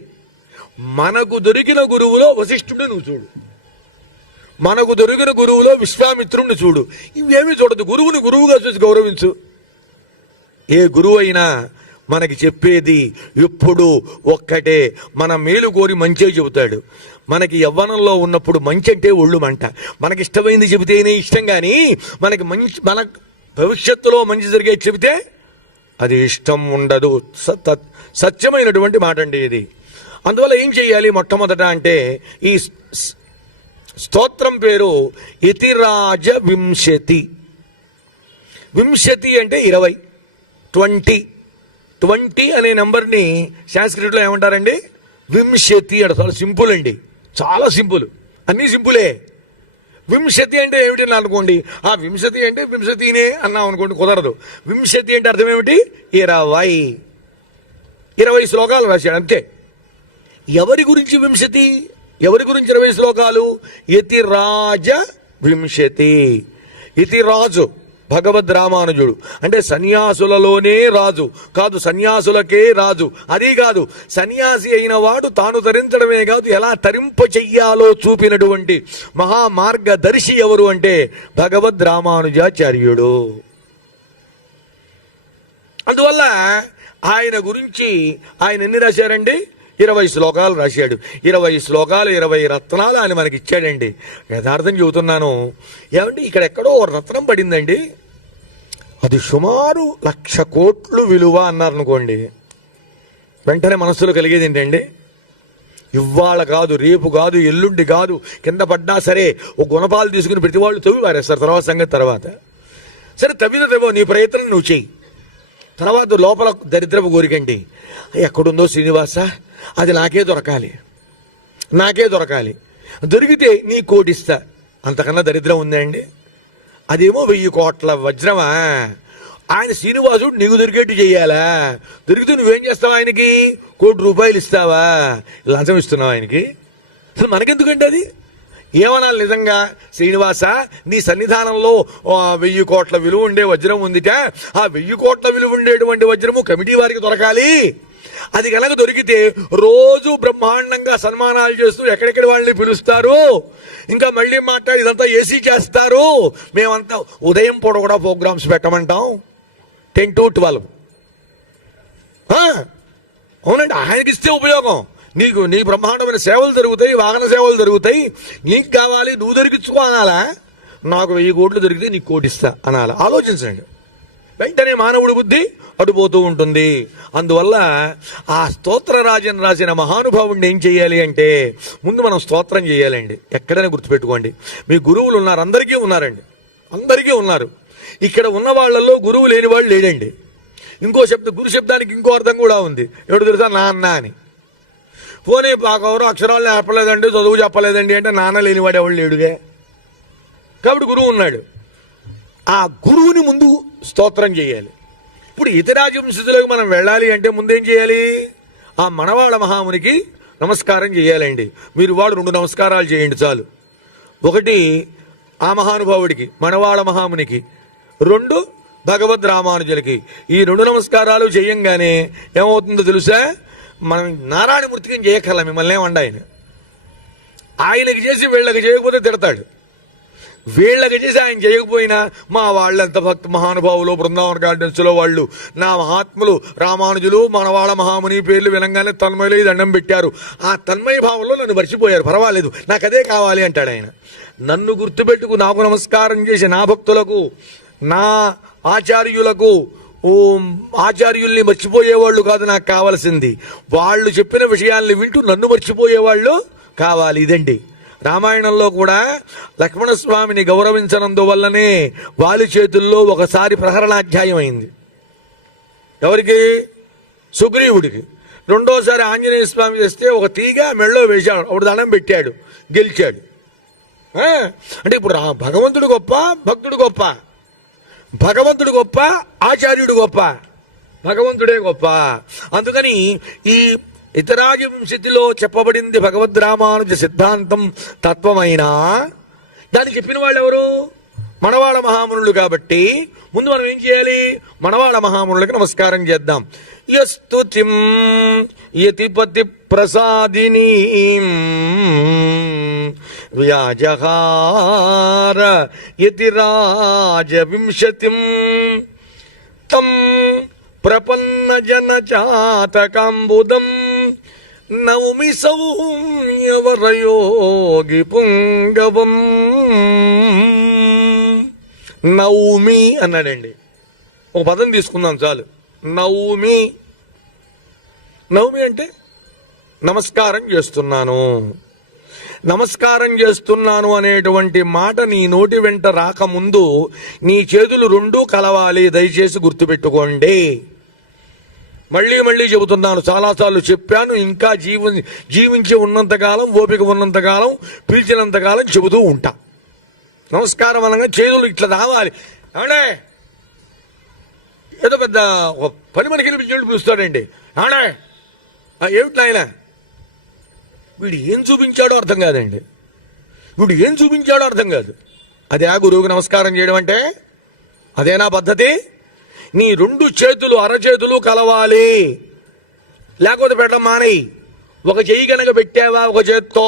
మనకు దొరికిన గురువులో వశిష్ఠుడు నువ్వు చూడు, మనకు దొరికిన గురువులో విశ్వామిత్రుడిని చూడు. ఇవేమీ చూడదు, గురువుని గురువుగా చూసి గౌరవించు. ఏ గురువు అయినా మనకి చెప్పేది ఎప్పుడు ఒక్కటే, మన మేలు కోరి మంచే చెబుతాడు. మనకి యవ్వనంలో ఉన్నప్పుడు మంచి అంటే ఒళ్ళు మంట, మనకి ఇష్టమైంది చెబితేనే ఇష్టం, కానీ మనకి మంచి, మన భవిష్యత్తులో మంచి జరిగే చెబితే అది ఇష్టం ఉండదు. సత్యమైనటువంటి మాట అండి ఇది. అందువల్ల ఏం చెయ్యాలి మొట్టమొదట అంటే, ఈ స్తోత్రం పేరు యతిరాజ వింశతి. వింశతి అంటే 20, 20 అనే నెంబర్ని సాంస్క్రిట్లో ఏమంటారండి? వింశతి అంటే. చాలా సింపుల్ అండి, చాలా సింపుల్, అన్నీ సింపులే. వింశతి అంటే ఏమిటి అనుకోండి, ఆ వింశతి అంటే వింశతినే అన్నాం అనుకోండి, కుదరదు. వింశతి అంటే అర్థం ఏమిటి? 20 శ్లోకాలు రాశాడు అంతే. ఎవరి గురించి వింశతి, ఎవరి గురించి 20 శ్లోకాలు? యతిరాజ వింశతి. యతిరాజు భగవద్ రామానుజుడు అంటే సన్యాసులలోనే రాజు కాదు, సన్యాసులకే రాజు. అది కాదు, సన్యాసి అయిన వాడు తాను తరించడమే కాదు, ఎలా తరింప చెయ్యాలో చూపినటువంటి మహామార్గదర్శి ఎవరు అంటే భగవద్ రామానుజాచార్యుడు. అందువల్ల ఆయన గురించి ఆయన ఎన్ని రాశారండి? 20 శ్లోకాలు రాశాడు. 20 శ్లోకాలు 20 రత్నాలు ఆయన మనకి ఇచ్చాడండి. యథార్థం చెబుతున్నాను. ఏమంటే ఇక్కడ ఎక్కడో ఒక రత్నం పడిందండి, అది సుమారు 1,00,000 కోట్లు విలువ అన్నారు అనుకోండి, వెంటనే మనస్సులో కలిగేది ఏంటండి? ఇవాళ కాదు, రేపు కాదు, ఎల్లుండి కాదు, కింద పడ్డా సరే ఒక గుణపాలు తీసుకుని ప్రతి వాళ్ళు తవ్వి పారేస్తారు. తర్వాత సంగతి తర్వాత. సరే తవ్వో, నీ ప్రయత్నం నువ్వు చెయ్యి. తర్వాత లోపల దరిద్రపు కోరికండి, ఎక్కడుందో శ్రీనివాస, అది నాకే దొరకాలి, నాకే దొరకాలి, దొరికితే నీ కోటిస్తా. అంతకన్నా దరిద్రం ఉందండి? అదేమో 1000 కోట్ల వజ్రమా? ఆయన శ్రీనివాసుడు నీకు దొరికేట్టు చెయ్యాలా? దొరికితే నువ్వేం చేస్తావు? ఆయనకి 1 కోటి రూపాయలు ఇస్తావా? లంచం ఇస్తున్నావు ఆయనకి? అసలు మనకెందుకండి అది? ఏమనాలి నిజంగా? శ్రీనివాస, నీ సన్నిధానంలో 1000 కోట్ల విలువ ఉండే వజ్రం ఉందిట, ఆ 1000 కోట్ల విలువ ఉండేటువంటి వజ్రము కమిటీ వారికి దొరకాలి. అది కనుక దొరికితే రోజు బ్రహ్మాండంగా సన్మానాలు చేస్తూ ఎక్కడెక్కడి వాళ్ళని పిలుస్తారు, ఇంకా మళ్ళీ మాట్లాడి ఇదంతా ఏసీ చేస్తారు. మేమంతా ఉదయం పూట కూడా ప్రోగ్రామ్స్ పెట్టమంటాం 10 to 12. అవునండి, ఆయనకి ఇస్తే ఉపయోగం. నీ బ్రహ్మాండమైన సేవలు జరుగుతాయి, వాహన సేవలు జరుగుతాయి. నీకు కావాలి, నువ్వు దొరికించుకో అనాలా? నాకు 1000 కోట్లు దొరికితే నీకు 1 కోటి ఇస్తా అనాలా? ఆలోచించండి. వెంటనే మానవుడి బుద్ధి అటుపోతూ ఉంటుంది. అందువల్ల ఆ స్తోత్రరాజన్ రాసిన మహానుభావుడిని ఏం చేయాలి అంటే, ముందు మనం స్తోత్రం చేయాలండి. ఎక్కడైనా గుర్తుపెట్టుకోండి, మీ గురువులు ఉన్నారు, అందరికీ ఉన్నారండి, అందరికీ ఉన్నారు. ఇక్కడ ఉన్న వాళ్ళల్లో గురువు లేని వాళ్ళు లేడండి. ఇంకో గురు శబ్దానికి ఇంకో అర్థం కూడా ఉంది. ఎవడు తెలుసా? నాన్న అని. పోనీ బాకెవరు అక్షరాలు చెప్పలేదండి, చదువు చెప్పలేదండి అంటే నాన్న లేనివాడు ఎవడు లేడుగా. కాబట్టి గురువు ఉన్నాడు. ఆ గురువుని ముందు స్తోత్రం చేయాలి. ఇప్పుడు ఇతరాజంశులకు మనం వెళ్ళాలి అంటే ముందేం చేయాలి? ఆ మనవాళ మహామునికి నమస్కారం చేయాలండి. మీరు వాడు 2 నమస్కారాలు చేయండి చాలు. ఒకటి ఆ మహానుభావుడికి, మనవాళ మహామునికి. 2 భగవద్ రామానుజులకి. ఈ 2 నమస్కారాలు చేయంగానే ఏమవుతుందో తెలుసా? మనం నారాయణమూర్తికి ఏం చేయక్కర్లా, మిమ్మల్ని ఏమండి ఆయన. ఆయనకి చేసి వీళ్ళకి చేయకపోతే తిడతాడు. వీళ్ళకి చేసి ఆయన చేయకపోయినా మా వాళ్ళంత భక్త మహానుభావులు బృందావన గార్డెన్స్లో వాళ్ళు నా మహాత్ములు రామానుజులు మనవాళ్ళ మహాముని పేర్లు వినంగానే తన్మయలో దండం పెట్టారు. ఆ తన్మయ భావంలో నన్ను మర్చిపోయారు, పర్వాలేదు, నాకు అదే కావాలి అంటాడు ఆయన. నన్ను గుర్తుపెట్టుకు నాకు నమస్కారం చేసి నా భక్తులకు, నా ఆచార్యులకు, ఆచార్యుల్ని మర్చిపోయేవాళ్ళు కాదు నాకు కావాల్సింది. వాళ్ళు చెప్పిన విషయాల్ని వింటూ నన్ను మర్చిపోయేవాళ్ళు కావాలి. ఇదండి రామాయణంలో కూడా లక్ష్మణస్వామిని గౌరవించనందువల్లనే వాలి చేతుల్లో ఒకసారి ప్రహరణాధ్యాయం అయింది. ఎవరికి? సుగ్రీవుడికి. రెండోసారి ఆంజనేయ స్వామి చేస్తే ఒక తీగ మెళ్ళో వేశాడు, అప్పుడు దండం పెట్టాడు, గెలిచాడు. అంటే ఇప్పుడు భగవంతుడు గొప్ప, భక్తుడు గొప్ప? భగవంతుడు గొప్ప, ఆచార్యుడు గొప్ప? భగవంతుడే గొప్ప. అందుకని ఈ ఇతరాజంశతిలో చెప్పబడింది భగవద్ రామానుజ సిద్ధాంతం తత్వమైనా దాన్ని చెప్పిన వాళ్ళు ఎవరు? మనవాళ మహామునులు. కాబట్టి ముందు మనం ఏం చేయాలి? మనవాళ మహామునులకి నమస్కారం చేద్దాం. యస్తుతిం యతిపతి ప్రసాదిని వ్యాజహార యతిరాజ వింశతిం తం ప్రపన్న జన చాతకంబుదం నౌమి సౌమ్యవరయోగి పుంగవం. నౌమి అన్నాడండి. ఒక పదం తీసుకుందాం చాలు. నౌమి. నౌమి అంటే నమస్కారం చేస్తున్నాను. నమస్కారం చేస్తున్నాను అనేటువంటి మాట నీ నోటి వెంట రాకముందు నీ చేతులు 2 కలవాలి. దయచేసి గుర్తుపెట్టుకోండి. మళ్ళీ మళ్ళీ చెబుతున్నాను, చాలాసార్లు చెప్పాను, ఇంకా జీవించి ఉన్నంతకాలం, ఓపిక ఉన్నంతకాలం, పిలిచినంతకాలం చెబుతూ ఉంటా. నమస్కారం అనగా చేతులు ఇట్లా రావాలి. అవునే ఏదో పెద్ద పని మనకి పిలుస్తాడండి. అవునే ఏమిటి ఆయన, వీడు ఏం చూపించాడో అర్థం కాదండి. వీడు ఏం చూపించాడో అర్థం కాదు. అదే ఆ గురువుకి నమస్కారం చేయడం అంటే? అదేనా పద్ధతి? నీ 2 చేతులు అరచేతులు కలవాలి, లేకపోతే పెట్టడం మానేయి. ఒక చెయ్యి కనుక పెట్టావా, ఒక చేత్తో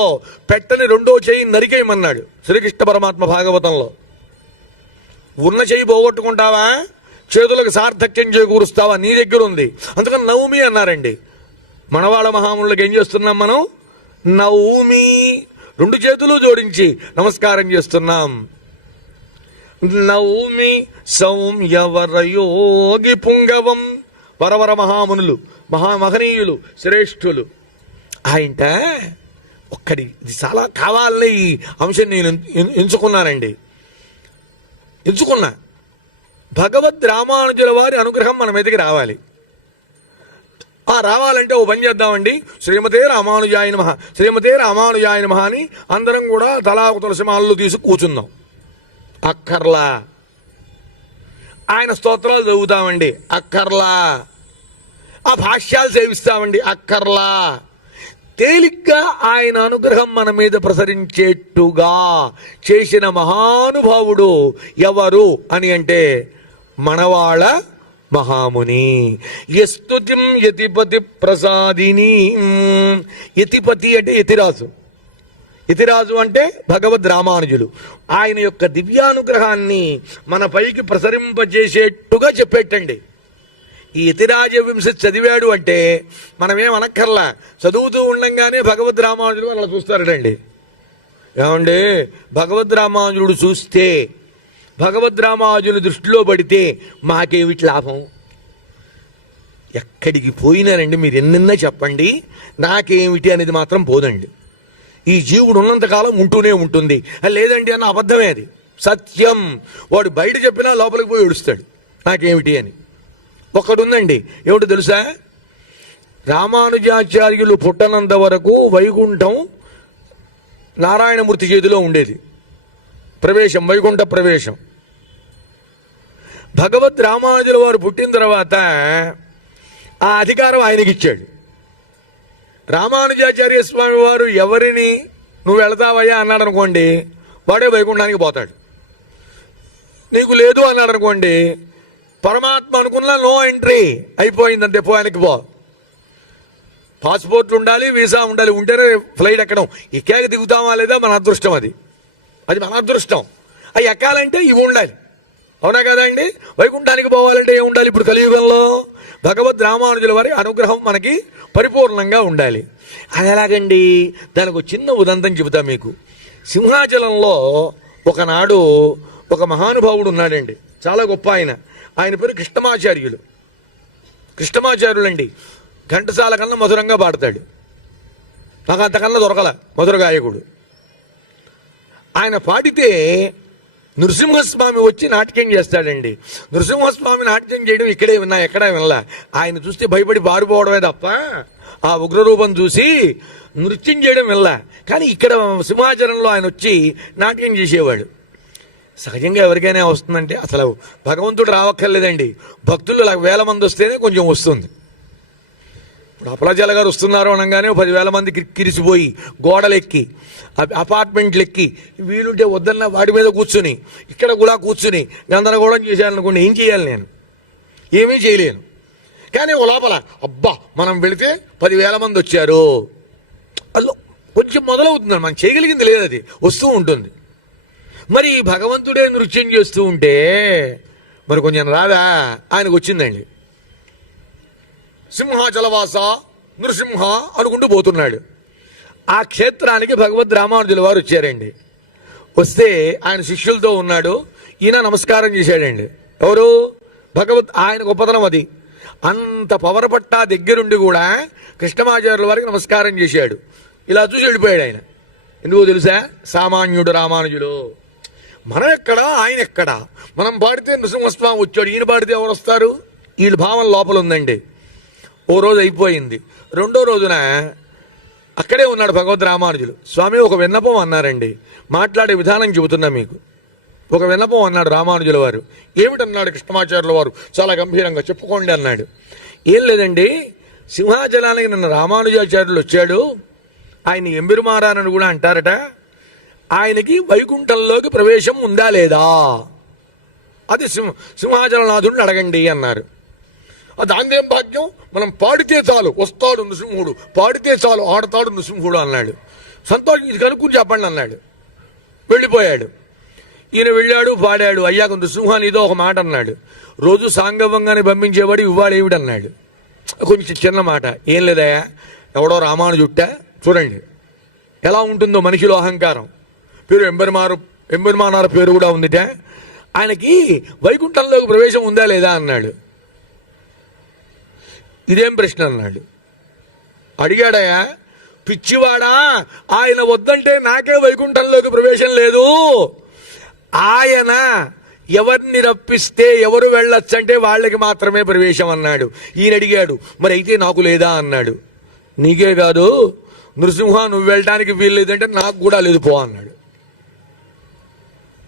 పెట్టని 2వ చెయ్యి నరికేయమన్నాడు శ్రీకృష్ణ పరమాత్మ భాగవతంలో. ఉన్న చెయ్యి పోగొట్టుకుంటావా, చేతులకు సార్థక్యం చేకూరుస్తావా, నీ దగ్గర ఉంది. అందుకని నవమి అన్నారండి. మనవాళ్ళ మహామునులకు ఏం చేస్తున్నాం మనం? నౌమి, రెండు చేతులు జోడించి నమస్కారం చేస్తున్నాం. నౌమి సౌమ్యవర యోగి పుంగవం, వరవర మహామునులు, మహామహనీయులు, శ్రేష్ఠులు. ఆయనట ఒక్కడి ఇది చాలా కావాలని ఈ అంశం నేను ఎంచుకున్నానండి. ఎంచుకున్నా భగవద్ రామానుజుల వారి అనుగ్రహం మన మీదకి రావాలి. రావాలంటే ఓ పని చేద్దామండి. శ్రీమతే రామానుజాయ నమః, శ్రీమతే రామానుజాయ నమః అని అందరం కూడా తలా ఒక తులసి మాలలు తీసి కూర్చుందాం. అక్కర్లా. ఆయన స్తోత్రాలు చదువుతామండి, అక్కర్లా. ఆ భాష్యాలు సేవిస్తామండి, అక్కర్లా. తేలిగ్గా ఆయన అనుగ్రహం మన మీద ప్రసరించేట్టుగా చేసిన మహానుభావుడు ఎవరు అని అంటే మనవాళ్ళ మహాముని. యస్తుతిం యతిపతి ప్రసాదిని. యతిపతి అంటే యతిరాజు, యతిరాజు అంటే భగవద్ రామానుజులు. ఆయన యొక్క దివ్యానుగ్రహాన్ని మన పైకి ప్రసరింపజేసేట్టుగా చెప్పేటండి. ఈ యతిరాజ వింశతి చదివాడు అంటే మనమేం అనక్కర్లా, చదువుతూ ఉండంగానే భగవద్ రామానుజులు అలా చూస్తారటండి. ఏమండి, భగవద్ రామానుజుడు చూస్తే, భగవద్ రామానుజుని దృష్టిలో పడితే మాకేమిటి లాభం? ఎక్కడికి పోయినారండి మీరు ఎన్నెన్నా చెప్పండి, నాకేమిటి అనేది మాత్రం పోదండి. ఈ జీవుడు ఉన్నంతకాలం ఉంటూనే ఉంటుంది. లేదండి అన్న అబద్ధమే, అది సత్యం. వాడు బయట చెప్పినా లోపలికి పోయి ఏడుస్తాడు నాకేమిటి అని. ఒకడుందండి, ఏమిటో తెలుసా? రామానుజాచార్యులు పుట్టనంత వరకు వైకుంఠం నారాయణమూర్తి చేతిలో ఉండేది. ప్రవేశం, వైకుంఠ ప్రవేశం. భగవద్ రామానుజుల వారు పుట్టిన తర్వాత ఆ అధికారం ఆయనకిచ్చాడు. రామానుజాచార్య స్వామి వారు ఎవరిని నువ్వు వెళతావయ్యా అన్నాడు అనుకోండి, వాడే వైకుంఠానికి పోతాడు. నీకు లేదు అన్నాడు అనుకోండి, పరమాత్మ అనుకున్నా నో ఎంట్రీ, అయిపోయిందంటే పో, ఆయనకి పో. పాస్పోర్ట్లు ఉండాలి, వీసా ఉండాలి, ఉంటేనే ఫ్లైట్ ఎక్కడం. ఎక్కాక దిగుతామా లేదా మన అదృష్టం, అది మన అదృష్టం. అవి ఎక్కాలంటే ఇవి ఉండాలి, అవునా కదండి? వైకుంఠానికి పోవాలంటే ఏమి ఉండాలి? ఇప్పుడు కలియుగంలో భగవద్ రామానుజుల వారి అనుగ్రహం మనకి పరిపూర్ణంగా ఉండాలి. అది ఎలాగండి? దానికి ఒక చిన్న ఉదంతం చెబుతా మీకు. సింహాచలంలో ఒకనాడు ఒక మహానుభావుడు ఉన్నాడండి, చాలా గొప్ప ఆయన. ఆయన పేరు కృష్ణమాచార్యులు. కృష్ణమాచార్యులండి ఘంటసాల కన్నా మధురంగా పాడతాడు. నాకు అంతకన్నా దొరకల మధుర గాయకుడు. ఆయన పాడితే నృసింహస్వామి వచ్చి నాట్యం చేస్తాడండి. నృసింహస్వామి నాట్యం చేయడం ఇక్కడే విన్నా, ఎక్కడా వినలా. ఆయన చూస్తే భయపడి పారిపోవడమే తప్ప ఆ ఉగ్రరూపం చూసి నృత్యం చేయడం వినలా. కానీ ఇక్కడ సింహాచలంలో ఆయన వచ్చి నాట్యం చేసేవాడు. సహజంగా ఎవరికైనా వస్తుందంటే అసలు భగవంతుడు రావక్కర్లేదండి, భక్తులు వేల మంది వస్తేనే కొంచెం వస్తుంది. ఇప్పుడు అప్పలాచాల గారు వస్తున్నారు అనగానే 10,000 మంది కిరిసిపోయి గోడలెక్కి అపార్ట్మెంట్లు ఎక్కి వీలుంటే వద్దన్న వాడి మీద కూర్చుని ఇక్కడ కూడా కూర్చుని గందరగోళం చేశాననుకోండి, ఏం చేయాలి? నేను ఏమీ చేయలేను. కానీ ఓ లోపల అబ్బా మనం వెళితే 10,000 మంది వచ్చారు, అల్లో కొంచెం మొదలవుతుంది. మనం చేయగలిగింది లేదు, అది వస్తూ ఉంటుంది. మరి భగవంతుడే నృత్యం చేస్తూ ఉంటే మరి కొంచెం రాదా? ఆయనకు వచ్చిందండి. సింహాచలవాస నృసింహ అనుకుంటూ పోతున్నాడు. ఆ క్షేత్రానికి భగవద్ రామానుజుల వారు వచ్చారండి. వస్తే ఆయన శిష్యులతో ఉన్నాడు. ఈయన నమస్కారం చేశాడండి. ఎవరు? ఆయన గొప్పతనం అది. అంత పవరపట్టా దగ్గరుండి కూడా కృష్ణమాచార్యుల వారికి నమస్కారం చేశాడు. ఇలా చూసి వెళ్ళిపోయాడు ఆయన. ఎందుకో తెలుసా? సామాన్యుడు రామానుజులు. మనం ఎక్కడ, ఆయన ఎక్కడ? మనం పాడితే నృసింహస్వామి వచ్చాడు, ఈయన పాడితే ఎవరు వస్తారు? వీళ్ళ భావం లోపల ఉందండి. ఓ రోజు అయిపోయింది. రెండో రోజున అక్కడే ఉన్నాడు భగవద్ రామానుజులు. స్వామి ఒక విన్నపం అన్నారండి, మాట్లాడే విధానం చెబుతున్నా మీకు. ఒక విన్నపం అన్నాడు రామానుజుల వారు. ఏమిటన్నాడు కృష్ణమాచార్యుల వారు? చాలా గంభీరంగా చెప్పుకోండి అన్నాడు. ఏం లేదండి, సింహాచలానికి నిన్న రామానుజాచార్యులు వచ్చాడు, ఆయన ఎంబిరుమారానని కూడా అంటారట. ఆయనకి వైకుంఠంలోకి ప్రవేశం ఉందా లేదా అది సింహాచలనాథుడిని అడగండి అన్నారు. దాందేం భాగ్యం, మనం పాడితే చాలు వస్తాడు నృసింహుడు, పాడితే చాలు ఆడతాడు నృసింహుడు అన్నాడు. సంతోషం, ఇది కనుక్కుని చెప్పండి అన్నాడు. వెళ్ళిపోయాడు. ఈయన వెళ్ళాడు, పాడాడు. అయ్యాక నృసింహాన్ని ఏదో ఒక మాట అన్నాడు. రోజు సాంగవంగానే పంపించేవాడు ఇవాళ ఏమిటన్నాడు. కొంచెం చిన్న మాట, ఏం లేదయా ఎవడో రామానుజుట్ట చూడండి ఎలా ఉంటుందో మనిషిలో అహంకారం. పేరు ఎంబెరుమానారు పేరు కూడా ఉందిట. ఆయనకి వైకుంఠంలోకి ప్రవేశం ఉందా లేదా అన్నాడు. ఇదేం ప్రశ్న అన్నాడు. అడిగాడయా, పిచ్చివాడా, ఆయన వద్దంటే నాకే వైకుంఠంలోకి ప్రవేశం లేదు, ఆయన ఎవరిని రప్పిస్తే ఎవరు వెళ్ళొచ్చంటే వాళ్ళకి మాత్రమే ప్రవేశం అన్నాడు. ఈయన అడిగాడు, మరి అయితే నాకు లేదా అన్నాడు. నీకే కాదు నృసింహ, నువ్వు వెళ్ళటానికి వీలు లేదంటే నాకు కూడా లేదు పో అన్నాడు.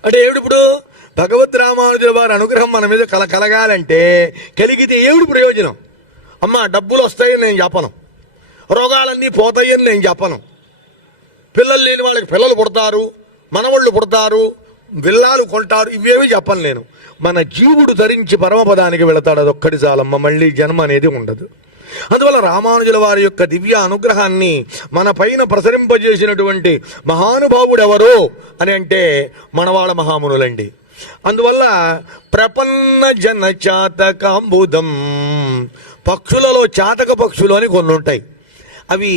అంటే ఏమిటిప్పుడు భగవద్ రామానుజుల వారి అనుగ్రహం మన మీద కలగాలంటే కలిగితే ఏమిటి ప్రయోజనం? అమ్మ డబ్బులు వస్తాయని నేను చెప్పను, రోగాలన్నీ పోతాయని నేను చెప్పను, పిల్లలు లేని వాళ్ళకి పిల్లలు పుడతారు, మనవళ్ళు పుడతారు, విల్లాలు కొంటారు, ఇవేవి చెప్పను నేను. మన జీవుడు ధరించి పరమపదానికి వెళతాడు, అదొక్కటి చాలమ్మ, మళ్ళీ జన్మ అనేది ఉండదు. అందువల్ల రామానుజుల వారి యొక్క దివ్య అనుగ్రహాన్ని మన పైన ప్రసరింపజేసినటువంటి మహానుభావుడు ఎవరు అని అంటే మనవాళ్ళ మహామునులండి. అందువల్ల ప్రపన్న జన చాతకాంబుదం, పక్షులలో చాతక పక్షులు అని కొన్ని ఉంటాయి. అవి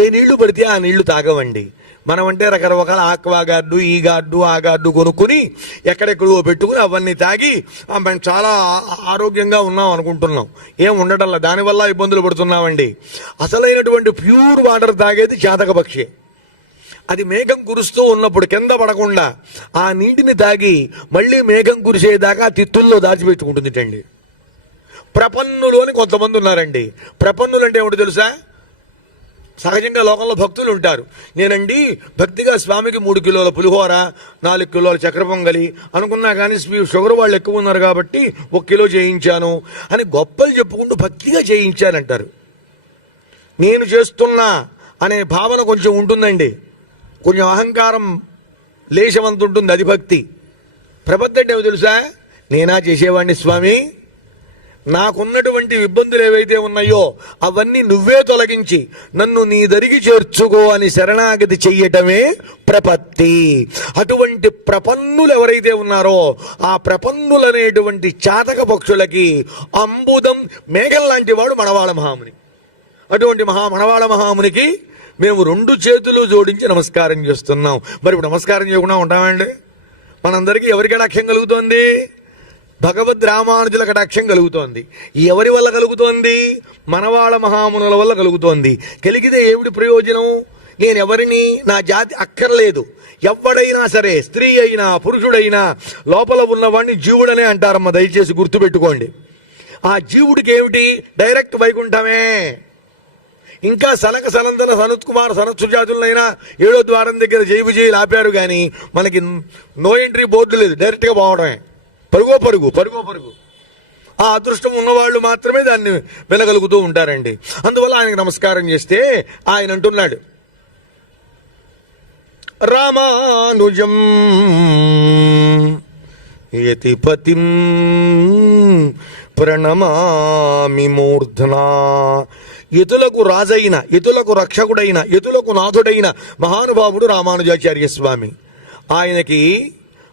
ఏ నీళ్లు పడితే ఆ నీళ్లు తాగవండి. మనం అంటే రకరకాల ఆక్వా గార్డు, ఈ గార్డు, ఆ గార్డు కొనుక్కుని ఎక్కడెక్కడో పెట్టుకుని అవన్నీ తాగి మనం చాలా ఆరోగ్యంగా ఉన్నాం అనుకుంటున్నాం. ఏం ఉండటంలా, దానివల్ల ఇబ్బందులు పడుతున్నామండి. అసలైనటువంటి ప్యూర్ వాటర్ తాగేది చాతక పక్షి. అది మేఘం కురుస్తూ ఉన్నప్పుడు కింద పడకుండా ఆ నీటిని తాగి మళ్ళీ మేఘం కురిసేదాకా తిత్తుల్లో దాచిపెట్టుకుంటుందిటండి. ప్రపన్నులు అని కొంతమంది ఉన్నారండి. ప్రపన్నులు అంటే ఏమిటో తెలుసా? సహజంగా లోకంలో భక్తులు ఉంటారు. నేనండి భక్తిగా స్వామికి 3 కిలోల పులిహోర, 4 కిలోల చక్కెర పొంగలి అనుకున్నా కానీ షుగర్ వాళ్ళు ఎక్కువ ఉన్నారు కాబట్టి 1 కిలో చేయించాను అని గొప్పలు చెప్పుకుంటూ భక్తిగా చేయించానంటారు. నేను చేస్తున్నా అనే భావన కొంచెం ఉంటుందండి, కొంచెం అహంకారం లేశమంత ఉంటుంది, అది భక్తి. ప్రపత్తి అంటే ఏమో తెలుసా? నేనా చేసేవాడిని స్వామి, నాకున్నటువంటి ఇబ్బందులు ఏవైతే ఉన్నాయో అవన్నీ నువ్వే తొలగించి నన్ను నీ దరికి చేర్చుకో అని శరణాగతి చెయ్యటమే ప్రపత్తి. అటువంటి ప్రపన్నులు ఎవరైతే ఉన్నారో ఆ ప్రపన్నులనేటువంటి చాతక పక్షులకి అంబుదం మేఘం లాంటి వాడు మనవాళ మహాముని. అటువంటి మనవాళ మహామునికి మేము 2 చేతులు జోడించి నమస్కారం చేస్తున్నాం. మరి ఇప్పుడు నమస్కారం చేయకుండా ఉంటామండి? మనందరికీ ఎవరికి కటాక్షం కలుగుతోంది? భగవద్ రామానుజుల కటాక్షం కలుగుతోంది. ఎవరి వల్ల కలుగుతోంది? మనవాళ మహామునుల వల్ల కలుగుతోంది. కలిగితే ఏమిటి ప్రయోజనం? నేను ఎవరిని, నా జాతి అక్కర్లేదు. ఎవడైనా సరే, స్త్రీ అయినా పురుషుడైనా లోపల ఉన్నవాడిని జీవుడనే అంటారమ్మ, దయచేసి గుర్తుపెట్టుకోండి. ఆ జీవుడికి ఏమిటి? డైరెక్ట్ వైకుంఠమే. ఇంకా సనక సనందన సనత్ కుమార్ సనత్ సుజాతులైనా 7వ ద్వారం దగ్గర జై విజయులు ఆపారు, కానీ మనకి నో ఎంట్రీ బోర్డు లేదు, డైరెక్ట్గా పోవడమే. పరుగో పరుగు. ఆ అదృష్టం ఉన్నవాళ్ళు మాత్రమే దాన్ని వినగలుగుతూ ఉంటారండి. అందువల్ల ఆయనకు నమస్కారం చేస్తే ఆయన అంటున్నాడు, రామానుజం యతిపతిం ప్రణమామి మూర్ధనా. యతులకు రాజైన, యతులకు రక్షకుడైన, యతులకు నాథుడైన మహానుభావుడు రామానుజాచార్య స్వామి. ఆయనకి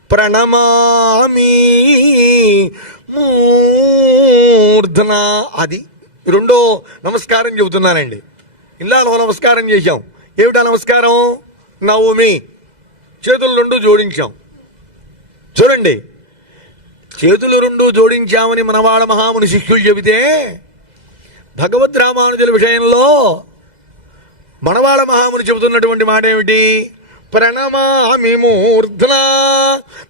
ప్రణమామి మూర్ధన, అది 2వ నమస్కారం చెబుతున్నానండి. ఇల్లాలో నమస్కారం చేశాం. ఏమిటా నమస్కారం? నవమి, చేతులు 2 జోడించాం. చూడండి, చేతులు 2 జోడించామని మనవాళ మహాముని శిష్యులు చెబితే, భగవద్ రామానుజుల విషయంలో మనవాళ మహాముని చెబుతున్నటువంటి మాట ఏమిటి? ప్రణమామి మూర్ధనా,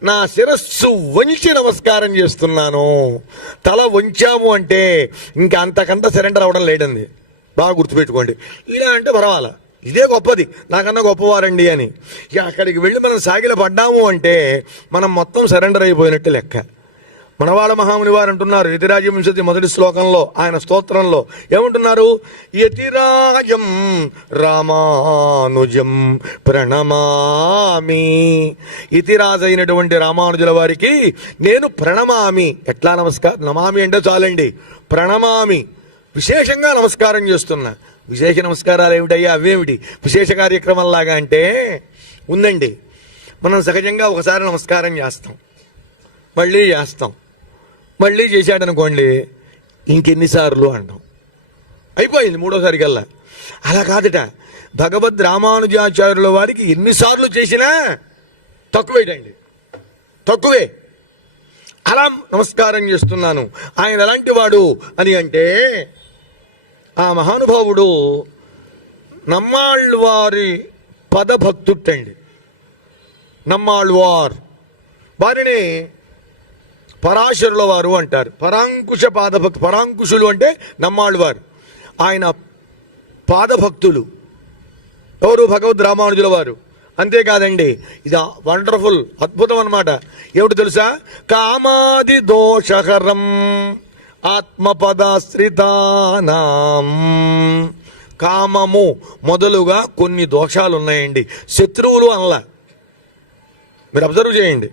నా శిరస్సు వంచి నమస్కారం చేస్తున్నాను. తల వంచాము అంటే ఇంకా అంతకంత సరెండర్ అవ్వడం లేదండి. బాగా గుర్తుపెట్టుకోండి. ఇలా అంటే పర్వాలా, ఇదే గొప్పది, నాకన్నా గొప్పవారండి అని. ఇక అక్కడికి వెళ్ళి మనం సాగిల పడ్డాము అంటే మనం మొత్తం సరెండర్ అయిపోయినట్టు లెక్క. మనవాళ మహాముని వారు అంటున్నారు యతిరాజవింశతి 1వ శ్లోకంలో, ఆయన స్తోత్రంలో ఏమంటున్నారు? యతిరాజం రామానుజం ప్రణమామి. యతిరాజు అయినటువంటి రామానుజుల వారికి నేను ప్రణమామి. ఎట్లా నమస్కారం? నమామి అంటే చాలండి, ప్రణమామి, విశేషంగా నమస్కారం చేస్తున్నా. విశేష నమస్కారాలు ఏమిటయ్యా? అవేమిటి విశేష కార్యక్రమంలాగా అంటే ఉందండి. మనం సహజంగా ఒకసారి నమస్కారం చేస్తాం, మళ్ళీ చేస్తాం, మళ్ళీ చేశాడనుకోండి ఇంకెన్నిసార్లు అంటాం. అయిపోయింది మూడోసారి కల్లా. అలా కాదట, భగవద్ రామానుజాచార్యుల వారికి ఎన్నిసార్లు చేసినా తక్కువేటండి, తక్కువే. అలా నమస్కారం చేస్తున్నాను. ఆయన ఎలాంటి వాడు అని అంటే, ఆ మహానుభావుడు నమ్మాళ్ళవారి పదభక్తుట్టండి. నమ్మాళ్ళవార్ వారిని పరాశరుల వారు అంటారు. పరాంకుశ పాదభక్తు, పరాంకుశులు అంటే నమ్మాళ్ళవారు. ఆయన పాదభక్తులు ఎవరు? భగవద్ రామానుజుల వారు. అంతేకాదండి, ఇది వండర్ఫుల్, అద్భుతం అన్నమాట. ఏమిటి తెలుసా? కామాది దోషహరం ఆత్మపదాశ్రితానాం. కామము మొదలుగా కొన్ని దోషాలు ఉన్నాయండి. శత్రువులు అనలా. మీరు అబ్జర్వ్ చేయండి.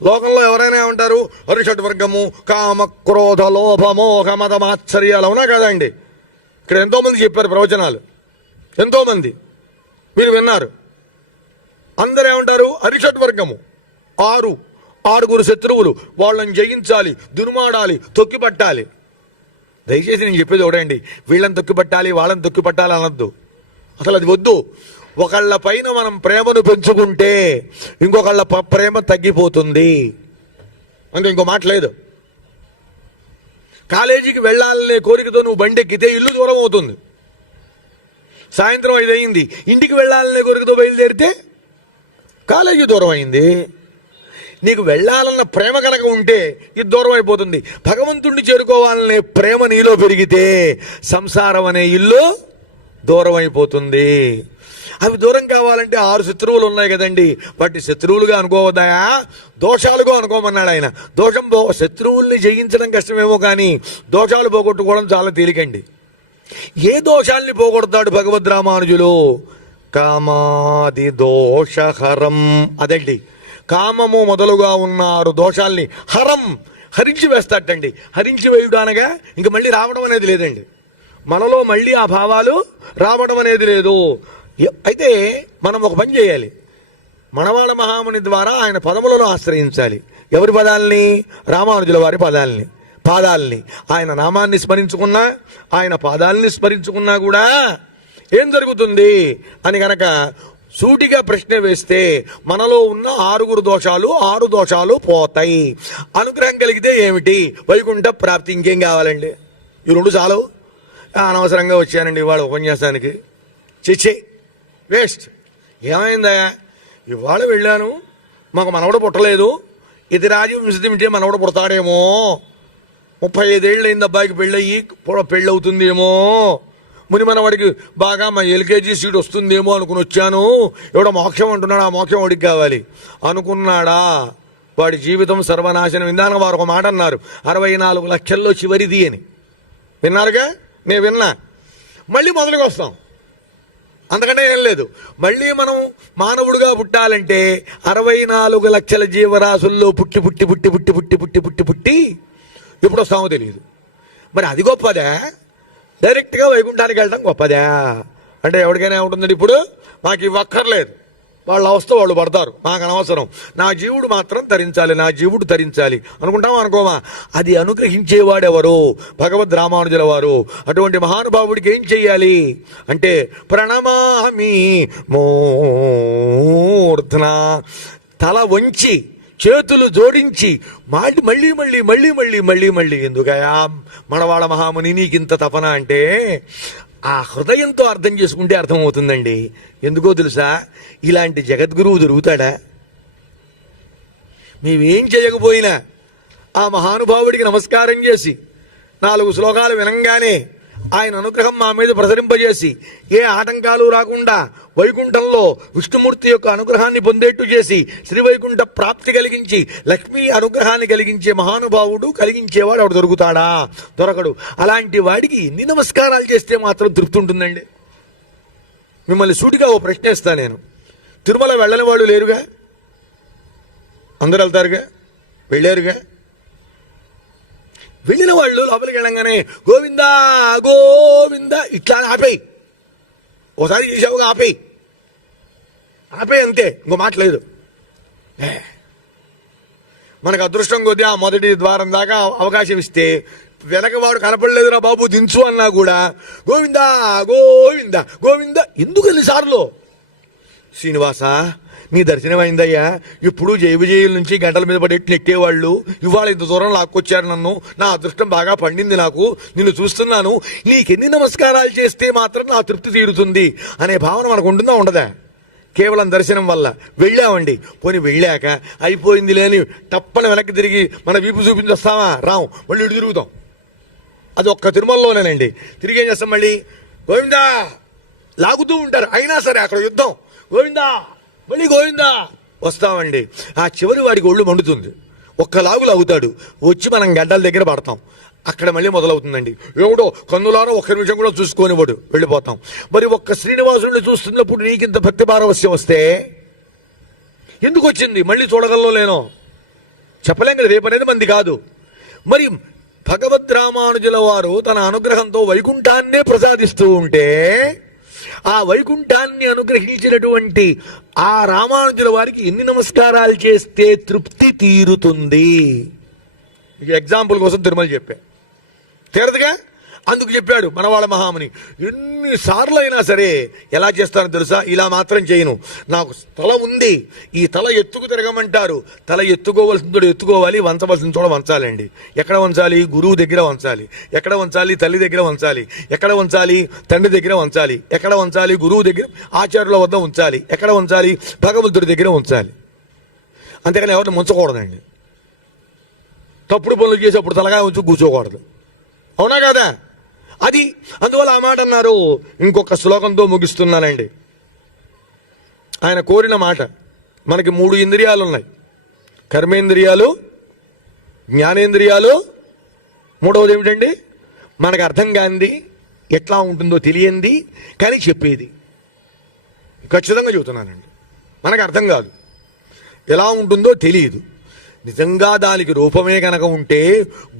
లోకంలో ఎవరైనా ఏమంటారు? అరిషడ్ వర్గము, కామ క్రోధ లోభ మోహ మద మాత్సర్యాలు, అవునా కాదండి? ఇక్కడ ఎంతోమంది చెప్పారు ప్రవచనాలు, ఎంతోమంది మీరు విన్నారు. అందరూ ఏమంటారు? అరిషడ్ వర్గము, ఆరుగురు శత్రువులు, వాళ్ళని జయించాలి, దుర్మాడాలి, తొక్కిపట్టాలి. దయచేసి నేను చెప్పేది ఒకటండి, వీళ్ళని తొక్కిపట్టాలి, వాళ్ళని తొక్కిపట్టాలి అనొద్దు. అసలు అది వద్దు. ఒకళ్ళ పైన మనం ప్రేమను పెంచుకుంటే ఇంకొకళ్ళ ప్రేమ తగ్గిపోతుంది. అంటే ఇంకో మాట లేదు. కాలేజీకి వెళ్ళాలనే కోరికతో నువ్వు బండి ఎక్కితే ఇల్లు దూరం అవుతుంది. సాయంత్రం 5 అయింది, ఇంటికి వెళ్ళాలనే కోరికతో బయలుదేరితే కాలేజీ దూరం అయింది. నీకు వెళ్ళాలన్న ప్రేమ కనుక ఉంటే ఇది దూరం అయిపోతుంది. భగవంతుణ్ణి చేరుకోవాలనే ప్రేమ నీలో పెరిగితే సంసారం అనే ఇల్లు దూరం అయిపోతుంది. అవి దూరం కావాలంటే 6 శత్రువులు ఉన్నాయి కదండి, వాటి శత్రువులుగా అనుకోవద్దా, దోషాలుగా అనుకోమన్నాడు ఆయన. శత్రువుల్ని జయించడం కష్టమేమో కానీ దోషాలు పోగొట్టుకోవడం చాలా తేలికండి. ఏ దోషాల్ని పోగొడతాడు భగవద్ రామానుజులు? కామాది దోషహరం. అదండి, కామము మొదలుగా ఉన్న 6 దోషాల్ని హరించి వేస్తాటండి. హరించి వేయుడు అనగా ఇంక మళ్ళీ రావడం అనేది లేదండి. మనలో మళ్ళీ ఆ భావాలు రావడం అనేది లేదు. అయితే మనం ఒక పని చేయాలి. మనవాళ మహాముని ద్వారా ఆయన పదములను ఆశ్రయించాలి. ఎవరి పదాలని? రామానుజుల వారి పాదాలని. ఆయన నామాన్ని స్మరించుకున్నా, ఆయన పాదాలని స్మరించుకున్నా కూడా ఏం జరుగుతుంది అని గనక సూటిగా ప్రశ్న వేస్తే, మనలో ఉన్న 6 దోషాలు పోతాయి. అనుగ్రహం కలిగితే ఏమిటి? వైకుంఠ ప్రాప్తి. ఇంకేం కావాలండి? ఈ 2 చాలు. అనవసరంగా వచ్చానండి ఇవాళ ఉపన్యాసానికి, చిచ్చే వేస్ట్. ఏమైందా? ఇవాళ వెళ్ళాను, మాకు మనవడు పుట్టలేదు, ఇది రాజవంశం ఉంటే మనవడు పుడతాడేమో, 35 ఏళ్ళు అయింది అబ్బాయికి పెళ్ళయ్యి, పెళ్ళవుతుందేమో, ముని మనవాడికి బాగా మా ఎల్కేజీ సీట్ వస్తుందేమో అనుకుని వచ్చాను. ఎవడో మోక్షం అంటున్నాడు, ఆ మోక్షం వాడికి కావాలి అనుకున్నాడా? వాడి జీవితం సర్వనాశనం. ఇందాక వారు ఒక మాట అన్నారు, 64 లక్షల్లో చివరిది అని. విన్నారుగా? నేను విన్నా. మళ్ళీ మొదలుగా వస్తాం, అంతకంటే ఏం లేదు. మళ్ళీ మనం మానవుడుగా పుట్టాలంటే 64 లక్షల జీవరాశుల్లో పుట్టి పుట్టి పుట్టి పుట్టి పుట్టి పుట్టి పుట్టి పుట్టి ఎప్పుడు వస్తామో తెలియదు. మరి అది గొప్పదా? డైరెక్ట్గా వైకుంఠానికి వెళ్ళడం గొప్పదా? అంటే ఎవరికైనా ఉంటుందండి, ఇప్పుడు మాకు ఇవ్వక్కర్లేదు, వాళ్ళ అవస్థ వాళ్ళు పడతారు, నాకు అనవసరం, నా జీవుడు మాత్రం తరించాలి అనుకుంటామా అనుకోమా? అది అనుగ్రహించేవాడెవరు? భగవద్ రామానుజుల వారు. అటువంటి మహానుభావుడికి ఏం చెయ్యాలి అంటే, ప్రణమామి మూర్ధన, తల వంచి చేతులు జోడించి మళ్ళీ ఎందుకయా మనవాళ్ళ మహాముని నీకింత తపన అంటే, ఆ హృదయంతో అర్థం చేసుకుంటే అర్థమవుతుందండి. ఎందుకో తెలుసా? ఇలాంటి జగద్గురువు దొరుకుతాడా? మేమేం చేయకపోయినా ఆ మహానుభావుడికి నమస్కారం చేసి 4 శ్లోకాలు వినంగానే ఆయన అనుగ్రహం మా మీద ప్రసరింపజేసి, ఏ ఆటంకాలు రాకుండా వైకుంఠంలో విష్ణుమూర్తి యొక్క అనుగ్రహాన్ని పొందేట్టు చేసి శ్రీవైకుంఠ ప్రాప్తి కలిగించి లక్ష్మీ అనుగ్రహాన్ని కలిగించే మహానుభావుడు, కలిగించేవాడు ఎవడు దొరుకుతాడా? దొరకడు. అలాంటి వాడికి ఎన్ని నమస్కారాలు చేస్తే మాత్రం తృప్తి ఉంటుందండి? మిమ్మల్ని సూటిగా ఓ ప్రశ్న ఇస్తా నేను. తిరుమల వెళ్ళని వాళ్ళు లేరుగా? అందరూ వెళ్తారుగా, వెళ్ళారుగా. వెళ్ళిన వాళ్ళు లోపలికి వెళ్ళంగానే గోవిందా గోవిందా ఇట్లా ఆపేయి, ఓసారి చేసావుగా ఆపేయి అంతే, ఇంకో మాట లేదు. మనకు అదృష్టం కొద్దీ ఆ మొదటి ద్వారం దాకా అవకాశం ఇస్తే వెనకవాడు కనపడలేదురా బాబు దించు అన్నా కూడా గోవిందా గోవిందా గోవిందా ఎందుకు ఎన్నిసార్లు? శ్రీనివాస నీ దర్శనం అయిందయ్యా. ఇప్పుడు జైవిజయుల నుంచి గంటల మీద పడి నెట్టేవాళ్ళు ఇవాళ ఇంత దూరం లాక్కొచ్చారు నన్ను. నా అదృష్టం బాగా పండింది నాకు. నిన్ను చూస్తున్నాను. నీకెన్ని నమస్కారాలు చేస్తే మాత్రం నా తృప్తి తీరుతుంది అనే భావన మనకు ఉంటుందా ఉండదా? కేవలం దర్శనం వల్ల. వెళ్ళామండి, పోనీ వెళ్ళాక అయిపోయింది లేని తప్పన వెనక్కి తిరిగి మన వీపు చూపించి వస్తామా? రాం, మళ్ళీ ఇటు తిరుగుతాం. అది ఒక్క తిరుమలలోనేనండి. తిరిగి ఏం చేస్తాం? మళ్ళీ గోవిందా లాగుతూ ఉంటారు. అయినా సరే అక్కడ యుద్ధం. గోవిందా మళ్ళీ గోవిందా వస్తామండి. ఆ చివరి వాడికి ఒళ్ళు మండుతుంది. ఒక్క లాగు లాగుతాడు, వచ్చి మనం గడ్డల దగ్గర పడతాం. అక్కడ మళ్ళీ మొదలవుతుందండి. ఎవడో కన్నులారో ఒక్క నిమిషం కూడా చూసుకొనివాడు, వెళ్ళిపోతాం. మరి ఒక్క శ్రీనివాసుడిని చూస్తున్నప్పుడు నీకింత భక్తి పారవస్యం వస్తే ఎందుకు వచ్చింది? మళ్ళీ చూడగలలో లేనో చెప్పలేం కదా. రేపు అనేది మంది కాదు. మరి భగవద్ రామానుజుల వారు తన అనుగ్రహంతో వైకుంఠాన్నే ప్రసాదిస్తూ ఉంటే ఆ వైకుంఠాన్ని అనుగ్రహించినటువంటి ఆ రామానుజుల వారికి ఎన్ని నమస్కారాలు చేస్తే తృప్తి తీరుతుంది? ఎగ్జాంపుల్ కోసం తిరుమల చెప్పా, తీరదుగా. అందుకు చెప్పాడు మనవాళ్ళ మహాముని, ఎన్నిసార్లు అయినా సరే ఎలా చేస్తానో తెలుసా? ఇలా మాత్రం చేయను. నాకు తల ఉంది, ఈ తల ఎత్తుకు తిరగమంటారు. తల ఎత్తుకోవలసిన చోట ఎత్తుకోవాలి, వంచవలసిన చోట వంచాలండి. ఎక్కడ వంచాలి? గురువు దగ్గర వంచాలి. ఎక్కడ వంచాలి? తల్లి దగ్గర వంచాలి. ఎక్కడ వంచాలి? తండ్రి దగ్గర వంచాలి. ఎక్కడ వంచాలి? గురువు దగ్గర, ఆచార్యుల వద్ద ఉంచాలి. ఎక్కడ వంచాలి? భగవంతుడి దగ్గర ఉంచాలి. అంతేకాని ఎవరిని ముంచకూడదండి. తప్పుడు పనులు చేసేప్పుడు తలగా ఉంచు కూర్చోకూడదు. అవునా కదా? అది అందువల్ల ఆ మాట అన్నారు. ఇంకొక శ్లోకంతో ముగిస్తున్నానండి. ఆయన కోరిన మాట. మనకి 3 ఇంద్రియాలు ఉన్నాయి. కర్మేంద్రియాలు, జ్ఞానేంద్రియాలు, మూడవది ఏమిటండి? మనకు అర్థం కానిది, ఎట్లా ఉంటుందో తెలియంది, కానీ చెప్పేది. ఖచ్చితంగా చెబుతున్నానండి. మనకు అర్థం కాదు, ఎలా ఉంటుందో తెలియదు. నిజంగా దానికి రూపమే కనుక ఉంటే